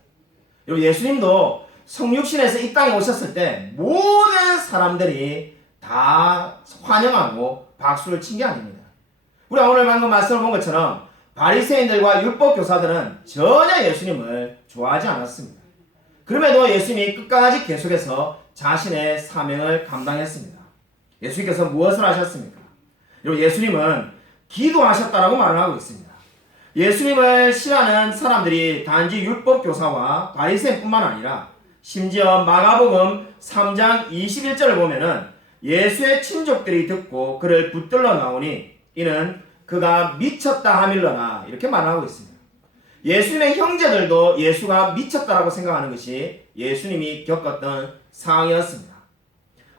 여러분 예수님도 성육신에서 이 땅에 오셨을 때 모든 사람들이 다 환영하고 박수를 친 게 아닙니다. 우리가 오늘 방금 말씀을 본 것처럼 바리새인들과 율법 교사들은 전혀 예수님을 좋아하지 않았습니다. 그럼에도 예수님이 끝까지 계속해서 자신의 사명을 감당했습니다. 예수님께서 무엇을 하셨습니까? 여러분 예수님은 기도하셨다라고 말을 하고 있습니다. 예수님을 싫어하는 사람들이 단지 율법 교사와 바리새인뿐만 아니라 심지어 마가복음 3장 21절을 보면은 예수의 친족들이 듣고 그를 붙들러 나오니 이는 그가 미쳤다 하밀러라 이렇게 말하고 있습니다. 예수님의 형제들도 예수가 미쳤다라고 생각하는 것이 예수님이 겪었던 상황이었습니다.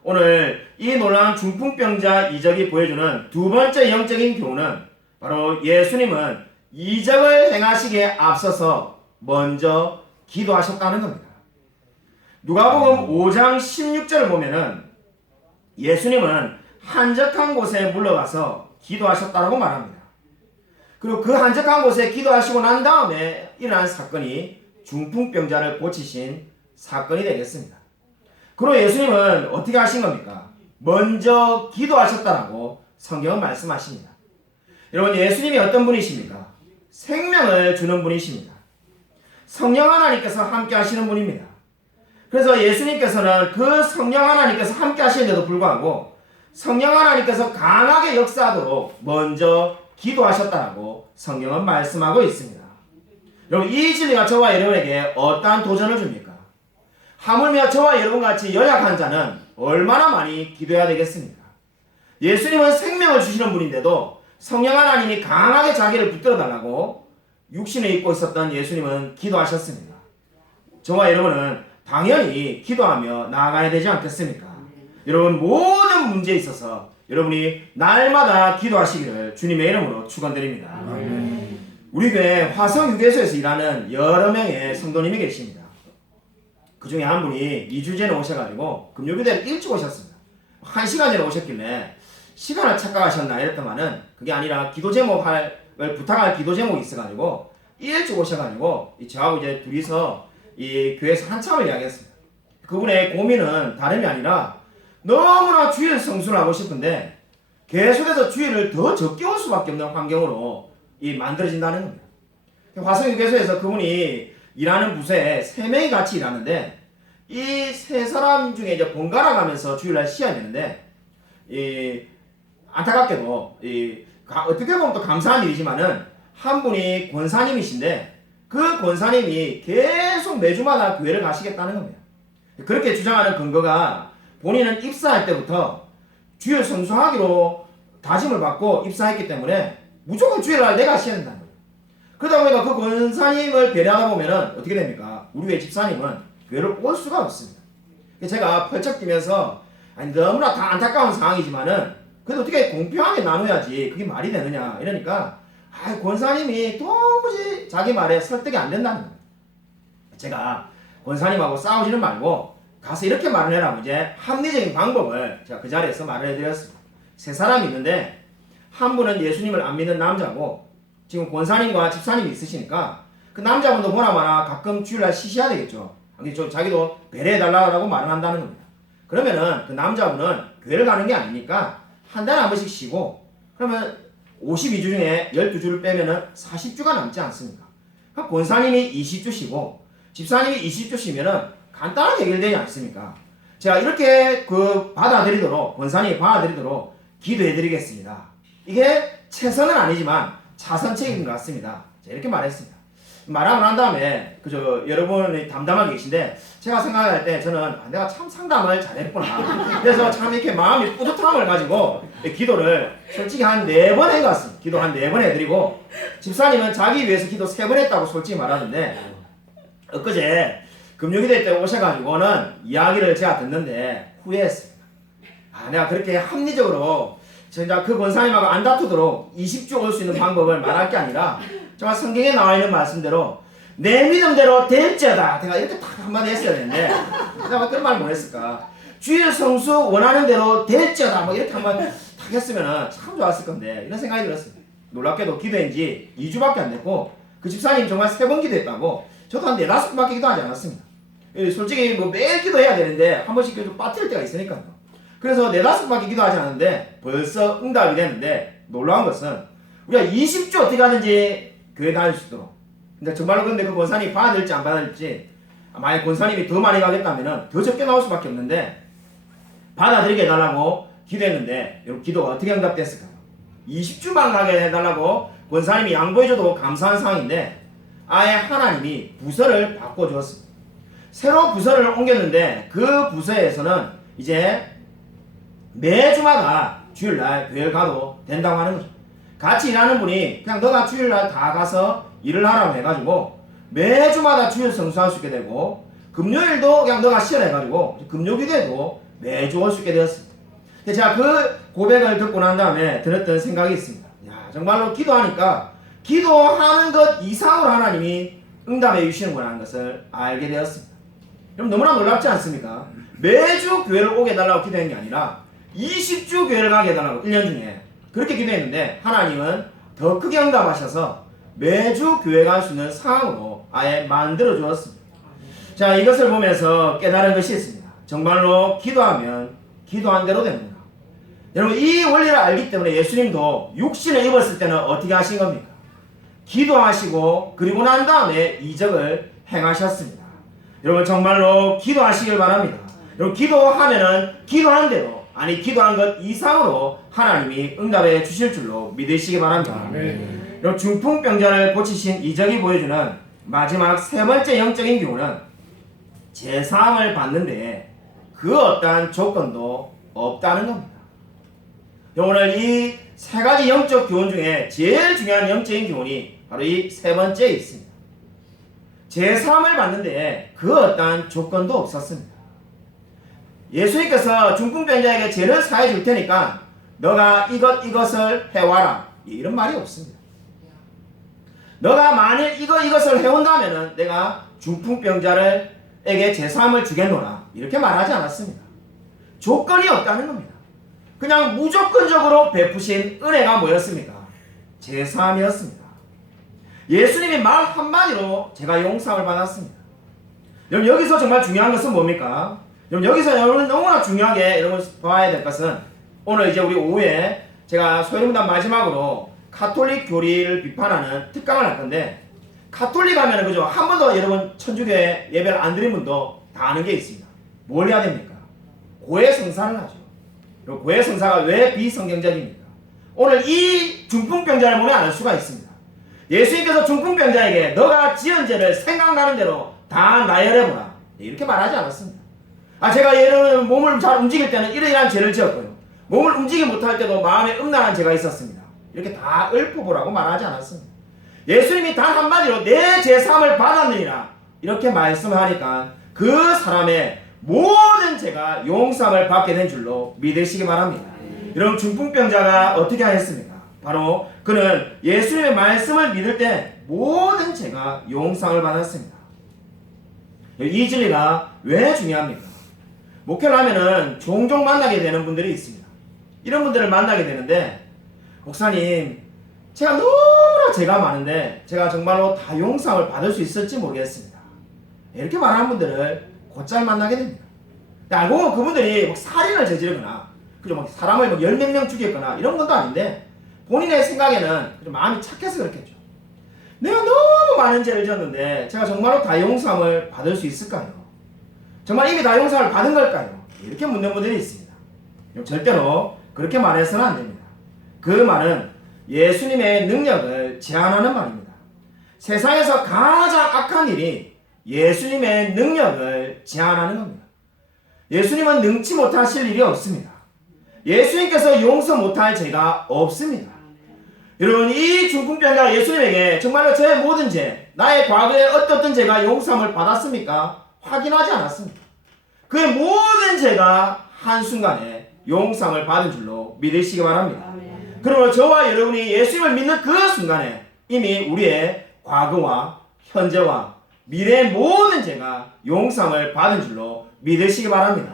오늘 이 놀라운 중풍병자 이적이 보여주는 두 번째 영적인 교훈은 바로 예수님은 이적을 행하시기에 앞서서 먼저 기도하셨다는 겁니다. 누가복음 5장 16절을 보면은 예수님은 한적한 곳에 물러가서 기도하셨다고 말합니다. 그리고 그 한적한 곳에 기도하시고 난 다음에 일어난 사건이 중풍병자를 고치신 사건이 되겠습니다. 그리고 예수님은 어떻게 하신 겁니까? 먼저 기도하셨다라고 성경은 말씀하십니다. 여러분 예수님이 어떤 분이십니까? 생명을 주는 분이십니다. 성령 하나님께서 함께 하시는 분입니다. 그래서 예수님께서는 그 성령 하나님께서 함께 하시는데도 불구하고 성령 하나님께서 강하게 역사하도록 먼저 기도하셨다라고 성경은 말씀하고 있습니다. 여러분, 이 진리가 저와 여러분에게 어떠한 도전을 줍니까? 하물며 저와 여러분같이 연약한 자는 얼마나 많이 기도해야 되겠습니까? 예수님은 생명을 주시는 분인데도 성령 하나님이 강하게 자기를 붙들어 달라고 육신을 입고 있었던 예수님은 기도하셨습니다. 저와 여러분은 당연히 기도하며 나아가야 되지 않겠습니까? 여러분, 모든 문제에 있어서 여러분이 날마다 기도하시기를 주님의 이름으로 축원드립니다. 우리 교회 화성유교소에서 일하는 여러 명의 성도님이 계십니다. 그 중에 한 분이 2주 전에 오셔가지고 금요일에 일찍 오셨습니다. 1시간 전에 오셨길래 시간을 착각하셨나 이랬더만은 그게 아니라 기도 제목을 부탁할 기도 제목이 있어가지고 일찍 오셔가지고 저하고 이제 둘이서 이 교회에서 한참을 이야기했습니다. 그분의 고민은 다름이 아니라 너무나 주일 성수를 하고 싶은데 계속해서 주일을 더 적게 올 수밖에 없는 환경으로 만들어진다는 겁니다. 화성유교소에서 그분이 일하는 부서에 3명이 같이 일하는데 이 3사람 중에 이제 번갈아 가면서 주일날 쉬어야 되는데 안타깝게도 어떻게 보면 또 감사한 일이지만은 한 분이 권사님이신데 그 권사님이 계속 매주마다 교회를 가시겠다는 겁니다. 그렇게 주장하는 근거가 본인은 입사할 때부터 주일 성수하기로 다짐을 받고 입사했기 때문에 무조건 주일날 내가 쉬어야 된다는 거예요. 그러다 보니까 그 권사님을 배려하다 보면은 어떻게 됩니까? 우리 교회 집사님은 교회를 올 수가 없습니다. 제가 펄쩍 뛰면서 너무나 다 안타까운 상황이지만은 그래도 어떻게 공평하게 나눠야지 그게 말이 되느냐 이러니까 권사님이 도무지 자기 말에 설득이 안 된다는 거예요. 제가 권사님하고 싸우지는 말고 가서 이렇게 말을 해라고 이제 합리적인 방법을 제가 그 자리에서 말을 해드렸습니다. 3사람이 있는데 한 분은 예수님을 안 믿는 남자고 지금 권사님과 집사님이 있으시니까 그 남자분도 보나마나 가끔 주일날 쉬셔야 되겠죠. 좀 자기도 배려해달라고 말을 한다는 겁니다. 그러면은 그 남자분은 교회를 가는 게 아니니까 한 달에 한 번씩 쉬고 그러면 52주 중에 12주를 빼면은 40주가 남지 않습니까? 그럼 권사님이 20주 쉬고 집사님이 20주 쉬면은 간단하게 해결되지 않습니까? 제가 이렇게 받아들이도록 권사님이 받아들이도록 기도해드리겠습니다. 이게 최선은 아니지만 차선책인 것 같습니다. 제가 이렇게 말했습니다. 말하고 난 다음에 여러분이 담당하고 계신데 제가 생각할 때 저는 내가 참 상담을 잘했구나. 그래서 참 이렇게 마음이 뿌듯함을 가지고 기도를 솔직히 한 4번 해갔습니다. 기도 한 4번 해드리고 집사님은 자기 위해서 기도 3번 했다고 솔직히 말하는데 엊그제 금요일에 때 오셔가지고는 이야기를 제가 듣는데 후회했습니다. 내가 그렇게 합리적으로 진짜 그 권사님하고 안 다투도록 20주 올 수 있는 방법을 말할 게 아니라 정말 성경에 나와 있는 말씀대로 내 믿음대로 될지어다. 내가 이렇게 딱 한마디 했어야 되는데 내가 왜 그런 말 못했을까? 주일 성수 원하는 대로 될지어다. 뭐 이렇게 한번 딱 했으면 참 좋았을 건데 이런 생각이 들었습니다. 놀랍게도 기도한 지 2주밖에 안 됐고 그 집사님 정말 3번 기도했다고 저도 한 4-5번밖에 기도하지 않았습니다. 솔직히 뭐 매일 기도해야 되는데 한 번씩 좀 빠뜨릴 때가 있으니까요. 그래서 4-5번밖에 기도하지 않았는데 벌써 응답이 됐는데 놀라운 것은 우리가 20주 어떻게 하는지 교회 다닐 수 있도록. 근데 정말로 근데 그 권사님이 받아들일지 안 받아들일지 만약 권사님이 더 많이 가겠다면 더 적게 나올 수밖에 없는데 받아들이게 해달라고 기도했는데 여러분 기도가 어떻게 응답됐을까요? 20주만 가게 해달라고 권사님이 양보해줘도 감사한 상황인데 아예 하나님이 부서를 바꿔주었습니다. 새로 부서를 옮겼는데 그 부서에서는 이제 매주마다 주일날 교회를 가도 된다고 하는 거죠. 같이 일하는 분이 그냥 너가 주일날 다 가서 일을 하라고 해가지고 매주마다 주일 성수할 수 있게 되고 금요일도 그냥 너가 쉬어라 해가지고 금요기도에도 매주 올 수 있게 되었습니다. 제가 그 고백을 듣고 난 다음에 들었던 생각이 있습니다. 정말로 기도하니까 기도하는 것 이상으로 하나님이 응답해 주시는구나 하는 것을 알게 되었습니다. 여러분 너무나 놀랍지 않습니까? 매주 교회를 오게 해달라고 기도한 게 아니라 20주 교회를 가게 해달라고 1년 중에 그렇게 기도했는데 하나님은 더 크게 응답하셔서 매주 교회 갈 수 있는 상황으로 아예 만들어 주었습니다. 자, 이것을 보면서 깨달은 것이 있습니다. 정말로 기도하면 기도한 대로 됩니다. 여러분 이 원리를 알기 때문에 예수님도 육신을 입었을 때는 어떻게 하신 겁니까? 기도하시고 그리고 난 다음에 이적을 행하셨습니다. 여러분 정말로 기도하시길 바랍니다. 여러분 기도하면은 기도한 대로 아니 기도한 것 이상으로 하나님이 응답해 주실 줄로 믿으시기 바랍니다. 아멘. 그리고 중풍병자를 고치신 이적이 보여주는 마지막 세 번째 영적인 교훈은 제사함을 받는데 그 어떠한 조건도 없다는 겁니다. 오늘 이 세 가지 영적 교훈 중에 제일 중요한 영적인 교훈이 바로 이 세 번째에 있습니다. 제사함을 받는데 그 어떠한 조건도 없었습니다. 예수님께서 중풍병자에게 죄를 사해 줄 테니까 너가 이것을 해와라, 이런 말이 없습니다. 너가 만일 이것을 해온다면은 내가 중풍병자에게 제사함을 주겠노라, 이렇게 말하지 않았습니다. 조건이 없다는 겁니다. 그냥 무조건적으로 베푸신 은혜가 뭐였습니까? 제사함이었습니다. 예수님이 말 한마디로 제가 용서를 받았습니다. 여러분, 여기서 정말 중요한 것은 뭡니까? 여기서 여러분 너무나 중요하게 여러분 봐야 될 것은, 오늘 이제 우리 오후에 제가 소요문단 마지막으로 가톨릭 교리를 비판하는 특강을 할 건데, 가톨릭 하면은 그죠? 한 번도 여러분 천주교에 예배를 안 드린 분도 다 아는 게 있습니다. 뭘 해야 됩니까? 고해성사를 하죠. 그리고 고해성사가 왜 비성경적입니까? 오늘 이 중풍병자를 보면 알 수가 있습니다. 예수님께서 중풍병자에게 너가 지은 죄를 생각나는 대로 다 나열해보라, 이렇게 말하지 않았습니다. 제가 예를 몸을 잘 움직일 때는 이러이러한 죄를 지었고요, 몸을 움직이지 못할 때도 마음에 음란한 죄가 있었습니다, 이렇게 다 읊어보라고 말하지 않았습니다. 예수님이 단 한마디로 내 제사함을 받았느니라 이렇게 말씀하니까 그 사람의 모든 죄가 용서함을 받게 된 줄로 믿으시기 바랍니다. 여러분, 중풍병자가 어떻게 하였습니까? 바로 그는 예수님의 말씀을 믿을 때 모든 죄가 용서함을 받았습니다. 이 진리가 왜 중요합니까? 목회를 하면은 종종 만나게 되는 분들이 있습니다. 이런 분들을 만나게 되는데, 목사님, 제가 너무나 죄가 많은데 제가 정말로 다 용서함을 받을 수 있을지 모르겠습니다, 이렇게 말하는 분들을 곧잘 만나게 됩니다. 알고 보면 그분들이 막 살인을 저지르거나 그죠, 막 사람을 막 열 몇 명 죽였거나 이런 것도 아닌데, 본인의 생각에는 그죠, 마음이 착해서 그렇겠죠. 내가 너무 많은 죄를 지었는데 제가 정말로 다 용서함을 받을 수 있을까요? 정말 이미 다 용서를 받은 걸까요? 이렇게 묻는 분들이 있습니다. 절대로 그렇게 말해서는 안 됩니다. 그 말은 예수님의 능력을 제한하는 말입니다. 세상에서 가장 악한 일이 예수님의 능력을 제한하는 겁니다. 예수님은 능치 못하실 일이 없습니다. 예수님께서 용서 못할 죄가 없습니다. 여러분, 이 중풍병자가 예수님에게 정말로 제 모든 죄, 나의 과거에 어떤 죄가 용서함을 받았습니까? 확인하지 않았습니다. 그의 모든 죄가 한순간에 용서함을 받은 줄로 믿으시기 바랍니다. 그러므로 저와 여러분이 예수님을 믿는 그 순간에 이미 우리의 과거와 현재와 미래의 모든 죄가 용서함을 받은 줄로 믿으시기 바랍니다.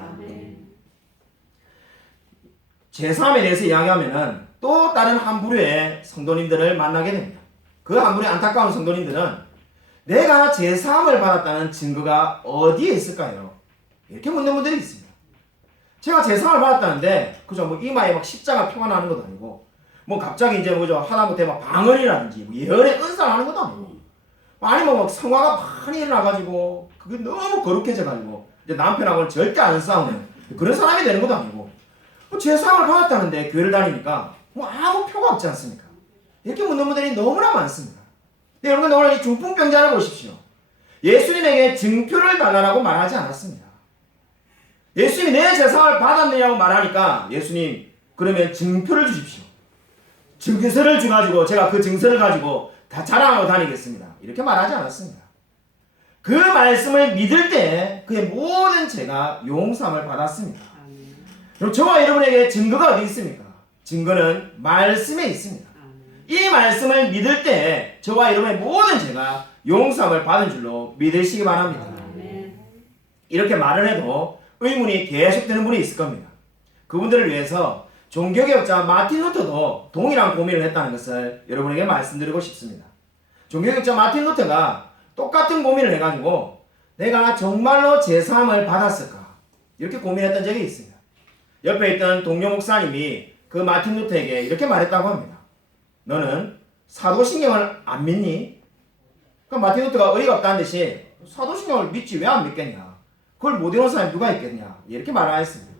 제3에 대해서 이야기하면은 또 다른 한 부류의 성도님들을 만나게 됩니다. 그 한 부류의 안타까운 성도님들은 내가 제3을 받았다는 증거가 어디에 있을까요? 이렇게 묻는 분들이 있습니다. 제가 제3을 받았다는데 그죠, 뭐 이마에 막 십자가 표가 나는 것도 아니고, 뭐 갑자기 이제 뭐죠, 하다못해 막 방언이라든지 뭐 예언의 은사를 하는 것도 아니고, 아니면 막 성화가 많이 일어나가지고 그게 너무 거룩해져가지고 이제 남편하고는 절대 안 싸우는 그런 사람이 되는 것도 아니고, 뭐 제사함을 받았다는데 교회를 다니니까 뭐 아무 표가 없지 않습니까? 이렇게 묻는 분들이 너무나 많습니다. 근데 여러분, 오늘 이 중풍병자를 보십시오. 예수님에게 증표를 달라고 말하지 않았습니다. 예수님이 내 제사함을 받았느냐고 말하니까 예수님, 그러면 증표를 주십시오. 증서를 주가지고 제가 그 증서를 가지고 다 자랑하고 다니겠습니다, 이렇게 말하지 않았습니다. 그 말씀을 믿을 때 그의 모든 죄가 용서함을 받았습니다. 그럼 저와 여러분에게 증거가 어디 있습니까? 증거는 말씀에 있습니다. 이 말씀을 믿을 때 저와 여러분의 모든 죄가 용서함을 받은 줄로 믿으시기 바랍니다. 이렇게 말을 해도 의문이 계속되는 분이 있을 겁니다. 그분들을 위해서 종교개혁자 마틴 루터도 동일한 고민을 했다는 것을 여러분에게 말씀드리고 싶습니다. 종교개혁자 마틴 루터가 똑같은 고민을 해가지고 내가 정말로 제사함을 받았을까, 이렇게 고민했던 적이 있습니다. 옆에 있던 동료 목사님이 그 마틴 루터에게 이렇게 말했다고 합니다. 너는 사도신경을 안 믿니? 그럼 마틴 루터가 어이가 없다는 듯이 사도신경을 믿지 왜 안 믿겠냐? 그걸 못 외운 사람이 누가 있겠냐? 이렇게 말하였습니다.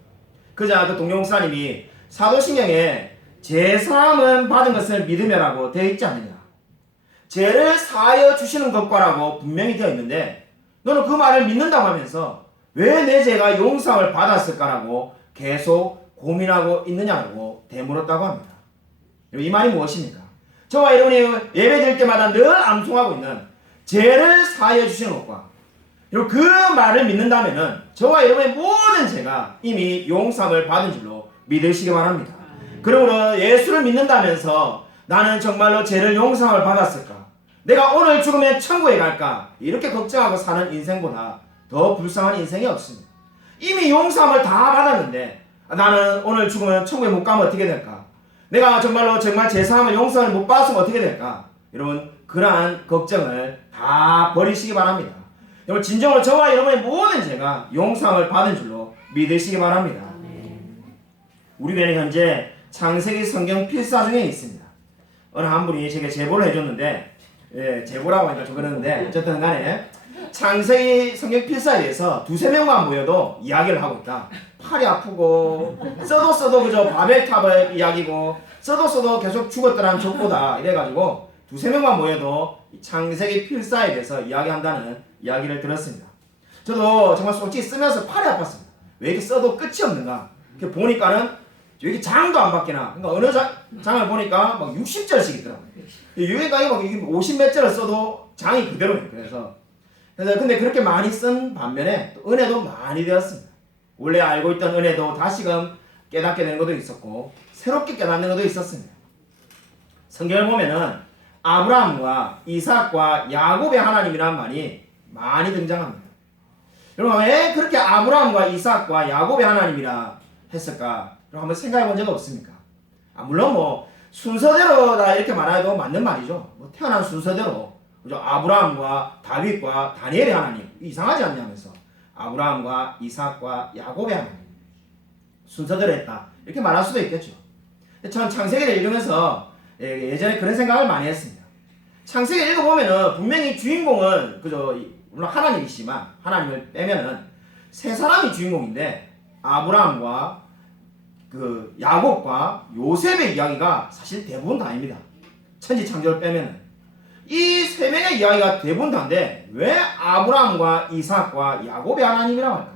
그자 그 동료 목사님이 사도신경에 제사함은 받은 것을 믿으며라고 되어 있지 않느냐. 죄를 사하여 주시는 것과라고 분명히 되어 있는데 너는 그 말을 믿는다고 하면서 왜 내 죄가 용서를 받았을까라고 계속 고민하고 있느냐고 되물었다고 합니다. 이 말이 무엇입니까? 저와 여러분이 예배 드릴 때마다 늘 암송하고 있는 죄를 사하여 주시는 것과 그리고 그 말을 믿는다면은 저와 여러분의 모든 죄가 이미 용서를 받은 줄로 믿으시기 바랍니다. 그러므로 예수를 믿는다면서 나는 정말로 죄를 용서를 받았을까? 내가 오늘 죽으면 천국에 갈까? 이렇게 걱정하고 사는 인생보다 더 불쌍한 인생이 없습니다. 이미 용서함을 다 받았는데 나는 오늘 죽으면 천국에 못 가면 어떻게 될까? 내가 정말 제사함을 용서를 못 받았으면 어떻게 될까? 여러분 그러한 걱정을 다 버리시기 바랍니다. 여러분 진정으로 저와 여러분의 모든 죄가 용서를 받은 줄로 믿으시기 바랍니다. 우리 교회는 현재 창세기 성경 필사 중에 있습니다. 어느 한 분이 제게 제보를 해줬는데 제보라고 하니까 좀 그러는데 어쨌든 간에 창세기 성경 필사에 대해서 두세 명만 모여도 이야기를 하고 있다. 팔이 아프고 써도 그저 바벨탑의 이야기고 써도 계속 죽었더란 족보다 이래가지고 두세 명만 모여도 창세기 필사에 대해서 이야기한다는 이야기를 들었습니다. 저도 정말 솔직히 쓰면서 팔이 아팠습니다. 왜 이렇게 써도 끝이 없는가? 보니까는 여기 장도 안 바뀌나. 그러니까 어느 장을 보니까 막 60절씩 있더라고요. 여기까지 막 50몇 절을 써도 장이 그대로예요. 그래서 근데 그렇게 많이 쓴 반면에 또 은혜도 많이 되었습니다. 원래 알고 있던 은혜도 다시금 깨닫게 되는 것도 있었고 새롭게 깨닫는 것도 있었습니다. 성경을 보면은 아브라함과 이삭과 야곱의 하나님이라는 말이 많이 등장합니다. 여러분 왜 그렇게 아브라함과 이삭과 야곱의 하나님이라 했을까? 한번 생각해 본 적 없습니까? 물론 뭐 순서대로다 이렇게 말해도 맞는 말이죠. 뭐 태어난 순서대로 그죠? 아브라함과 다윗과 다니엘의 하나님 이상하지 않냐면서 아브라함과 이삭과 야곱의 하나님 순서대로 했다 이렇게 말할 수도 있겠죠. 전 창세기를 읽으면서 예전에 그런 생각을 많이 했습니다. 창세기 읽어보면은 분명히 주인공은 그저 물론 하나님이시지만 하나님을 빼면은 세 사람이 주인공인데 아브라함과 그 야곱과 요셉의 이야기가 사실 대부분 다입니다. 천지창조를 빼면은 이 세 명의 이야기가 대부분 다인데 왜 아브라함과 이삭과 야곱의 하나님이라고 할까?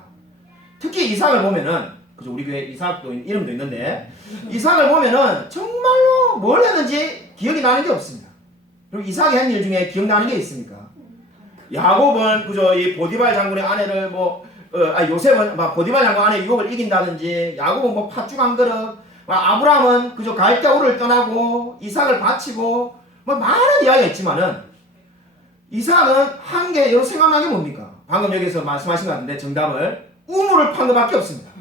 특히 이삭을 보면은 그죠 우리 교회 이삭도 이름도 있는데 이삭을 보면은 정말로 뭘 했는지 기억이 나는 게 없습니다. 그리고 이삭이 한 일 중에 기억나는 게 있습니까? 야곱은 그죠 이 보디발 장군의 아내를 요셉은 막 보디발 장군 아내 유혹을 이긴다든지 야곱은 뭐 팥죽 한 그릇 아브라함은 그저 갈대우를 떠나고 이삭을 바치고 뭐 많은 이야기가 있지만은 이삭은 한 게 여러분 생각나는 게 뭡니까? 방금 여기서 말씀하신 것 같은데 정답을 우물을 판 것밖에 없습니다.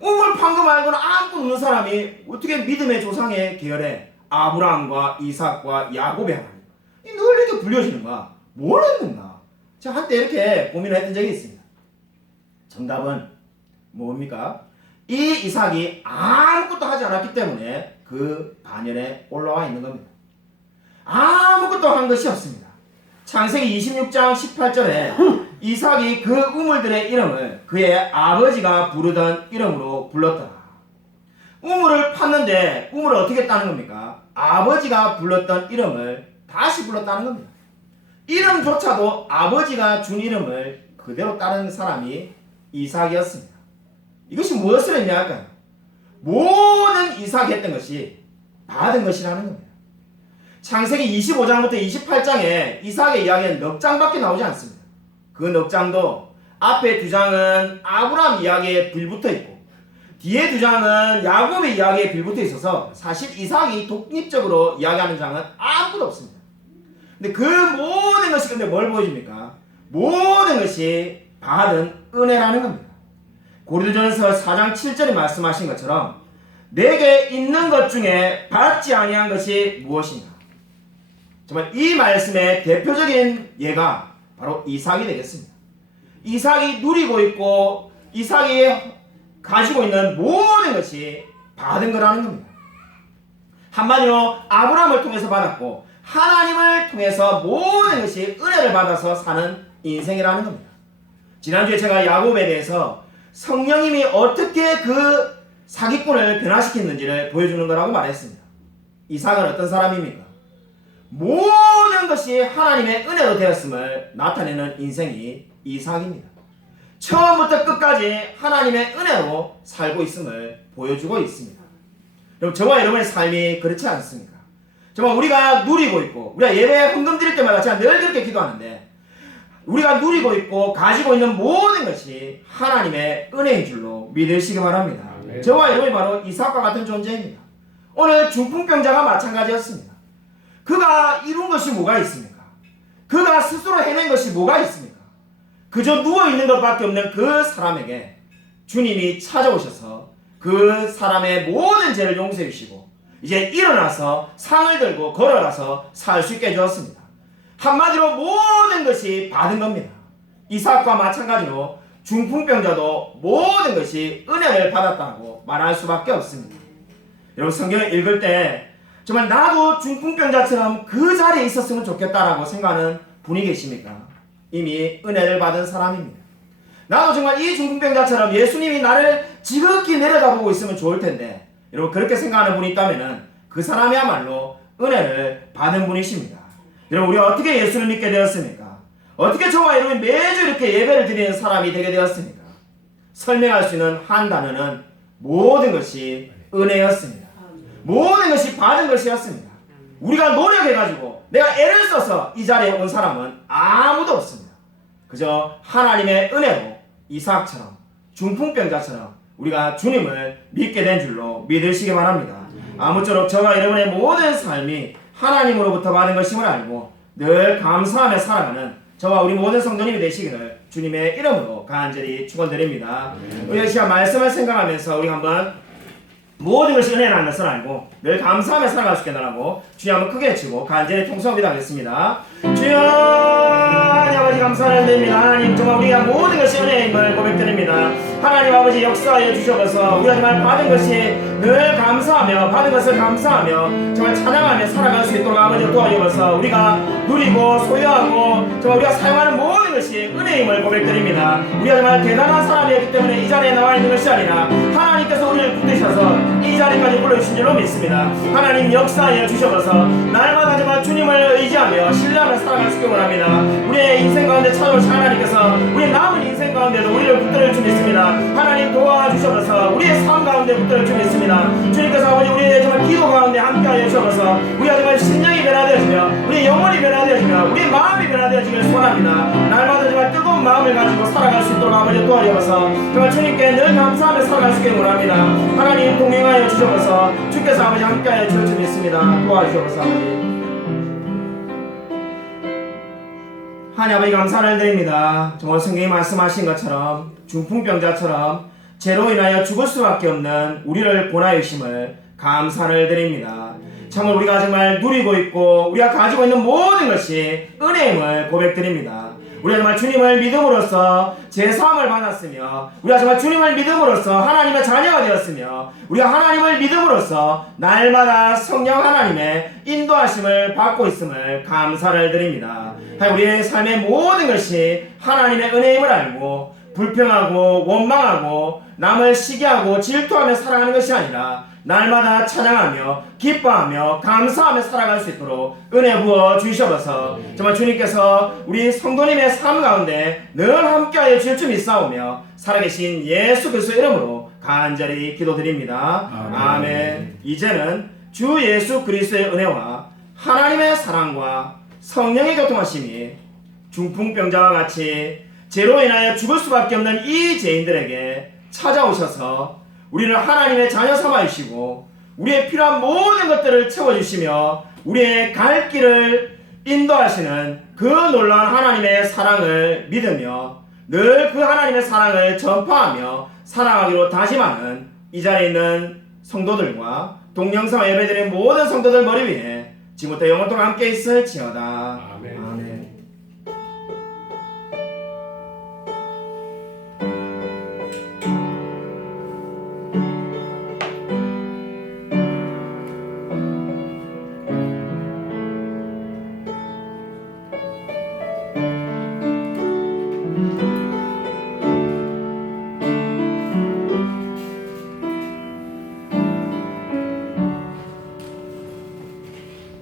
우물을 판 거 말고는 아무것도 없는 사람이 어떻게 믿음의 조상의 계열에 아브라함과 이삭과 야곱의 하나님 늘 이렇게 불려지는가? 뭘 했는가? 제가 한때 이렇게 고민을 했던 적이 있습니다. 정답은 뭡니까? 이 이삭이 아무것도 하지 않았기 때문에 그 반열에 올라와 있는 겁니다. 아무것도 한 것이 없습니다. 창세기 26장 18절에 이삭이 그 우물들의 이름을 그의 아버지가 부르던 이름으로 불렀더라. 우물을 팠는데 우물을 어떻게 했다는 겁니까? 아버지가 불렀던 이름을 다시 불렀다는 겁니다. 이름조차도 아버지가 준 이름을 그대로 따르는 사람이 이삭이었습니다. 이것이 무엇을 의미할까요? 모든 이삭이 했던 것이 받은 것이라는 겁니다. 창세기 25장부터 28장에 이삭의 이야기는 넉 장밖에 나오지 않습니다. 그 넉 장도 앞에 두 장은 아브라함 이야기에 빌붙어 있고 뒤에 두 장은 야곱의 이야기에 빌붙어 있어서 사실 이삭이 독립적으로 이야기하는 장은 아무것도 없습니다. 근데 그 모든 것이 근데 뭘 보여줍니까? 모든 것이 받은 은혜라는 겁니다. 고린도전서 4장 7절에 말씀하신 것처럼 내게 있는 것 중에 받지 아니한 것이 무엇인가? 정말 이 말씀의 대표적인 예가 바로 이삭이 되겠습니다. 이삭이 누리고 있고 이삭이 가지고 있는 모든 것이 받은 거라는 겁니다. 한마디로 아브라함을 통해서 받았고 하나님을 통해서 모든 것이 은혜를 받아서 사는 인생이라는 겁니다. 지난주에 제가 야곱에 대해서 성령님이 어떻게 그 사기꾼을 변화시켰는지를 보여주는 거라고 말했습니다. 이삭은 어떤 사람입니까? 모든 것이 하나님의 은혜로 되었음을 나타내는 인생이 이삭입니다. 처음부터 끝까지 하나님의 은혜로 살고 있음을 보여주고 있습니다. 여러분, 저와 여러분의 삶이 그렇지 않습니까? 정말 우리가 누리고 있고, 우리가 예배 헌금 드릴 때마다 제가 늘 그렇게 기도하는데, 우리가 누리고 있고 가지고 있는 모든 것이 하나님의 은혜인 줄로 믿으시기 바랍니다. 아멘. 저와 여러분이 바로 이삭과 같은 존재입니다. 오늘 중풍병자가 마찬가지였습니다. 그가 이룬 것이 뭐가 있습니까? 그가 스스로 해낸 것이 뭐가 있습니까? 그저 누워있는 것밖에 없는 그 사람에게 주님이 찾아오셔서 그 사람의 모든 죄를 용서해 주시고 이제 일어나서 상을 들고 걸어가서 살 수 있게 해주었습니다. 한마디로 모든 것이 받은 겁니다. 이삭과 마찬가지로 중풍병자도 모든 것이 은혜를 받았다고 말할 수밖에 없습니다. 여러분, 성경을 읽을 때 정말 나도 중풍병자처럼 그 자리에 있었으면 좋겠다라고 생각하는 분이 계십니까? 이미 은혜를 받은 사람입니다. 나도 정말 이 중풍병자처럼 예수님이 나를 지극히 내려다보고 있으면 좋을 텐데, 여러분, 그렇게 생각하는 분이 있다면 그 사람이야말로 은혜를 받은 분이십니다. 여러분, 우리가 어떻게 예수를 믿게 되었습니까? 어떻게 저와 여러분이 매주 이렇게 예배를 드리는 사람이 되게 되었습니까? 설명할 수 있는 한 단어는 모든 것이 은혜였습니다. 모든 것이 받은 것이었습니다. 우리가 노력해가지고 내가 애를 써서 이 자리에 온 사람은 아무도 없습니다. 그저 하나님의 은혜로 이삭처럼 중풍병자처럼 우리가 주님을 믿게 된 줄로 믿으시기 바랍니다. 아무쪼록 저와 여러분의 모든 삶이 하나님으로부터 받은 것임을 알고 늘 감사하며 살아가는 저와 우리 모든 성도님이 되시기를 주님의 이름으로 간절히 축원드립니다. 우리 이 시간 말씀을 생각하면서 우리 한번 모든 것이 은혜라는 것을 알고 늘 감사하며 살아갈 수 있게 달라고 주여 한번 크게 외치고 간절히 통성합니다 하겠습니다. 주여, 하나님 아버지 감사를 드립니다. 하나님, 정말 우리가 모든 것이 은혜임을 고백드립니다. 하나님 아버지 역사하여 주셔서 우리가 정말 받은 것이 늘 감사하며 받은 것을 감사하며 정말 찬양하며 살아갈 수 있도록 아버지 도와주셔서 우리가 누리고 소유하고 정말 우리가 사용하는 모든 것이 은혜임을 고백드립니다. 우리가 정말 대단한 사람이었기 때문에 이 자리에 나와 있는 것이 아니라 하나님께서 우리를 부르셔서 이 자리까지 불러주신 줄로 믿습니다. 하나님 역사하여 주셔서 날마다 정말 주님을 의지하며 신뢰하며 살아갈 수 있게 원합니다. 우리의 인생 가운데 찾아오신 하나님께서 우리 남은 인생 가운데도 우리를 붙들어 줄 믿습니다. 하나님 도와주셔서 우리의 삶 가운데 붙들어 줄 믿습니다. 주님께서 아버지 우리의 정말 기도 가운데 함께하여 주셔서 우리가 정말 심령이 변화되어지며 우리의 영혼이 변화되어지며 우리의 마음이 변화되어지길 소원합니다. 날마다 정말 뜨거운 마음을 가지고 살아갈 수 있도록 아버지 도와주셔서 정말 주님께 늘 감사하며 살아갈 수 있게 원합니다. 하나님 동행하여 주셔서 주께서 아버지 함께하여 주실 줄 믿습니다. 도와주셔서 아버지 하나님 아버지 감사를 드립니다. 정말 성경이 말씀하신 것처럼 중풍병자처럼 죄로 인하여 죽을 수밖에 없는 우리를 권하여 주심을 감사를 드립니다. 참으로 우리가 정말 누리고 있고 우리가 가지고 있는 모든 것이 은혜임을 고백드립니다. 우리가 정말 주님을 믿음으로써 제사함을 받았으며 우리가 정말 주님을 믿음으로써 하나님의 자녀가 되었으며 우리가 하나님을 믿음으로써 날마다 성령 하나님의 인도하심을 받고 있음을 감사를 드립니다. 우리의 삶의 모든 것이 하나님의 은혜임을 알고 불평하고 원망하고 남을 시기하고 질투하며 살아가는 것이 아니라 날마다 찬양하며 기뻐하며 감사하며 살아갈 수 있도록 은혜 부어 주시옵소서. 정말 주님께서 우리 성도님의 삶 가운데 늘 함께하여 주실 줄 믿사오며 살아계신 예수 그리스도의 이름으로 간절히 기도드립니다. 아멘. 이제는 주 예수 그리스도의 은혜와 하나님의 사랑과 성령의 교통하심이 중풍병자와 같이 죄로 인하여 죽을 수밖에 없는 이 죄인들에게 찾아오셔서 우리를 하나님의 자녀 삼아 주시고 우리의 필요한 모든 것들을 채워주시며 우리의 갈 길을 인도하시는 그 놀라운 하나님의 사랑을 믿으며 늘 그 하나님의 사랑을 전파하며 살아가기로 다짐하는 이 자리에 있는 성도들과 동영상 예배드리는 모든 성도들 머리 위에 지금부터 영원토록 함께 있을지어다. 아멘.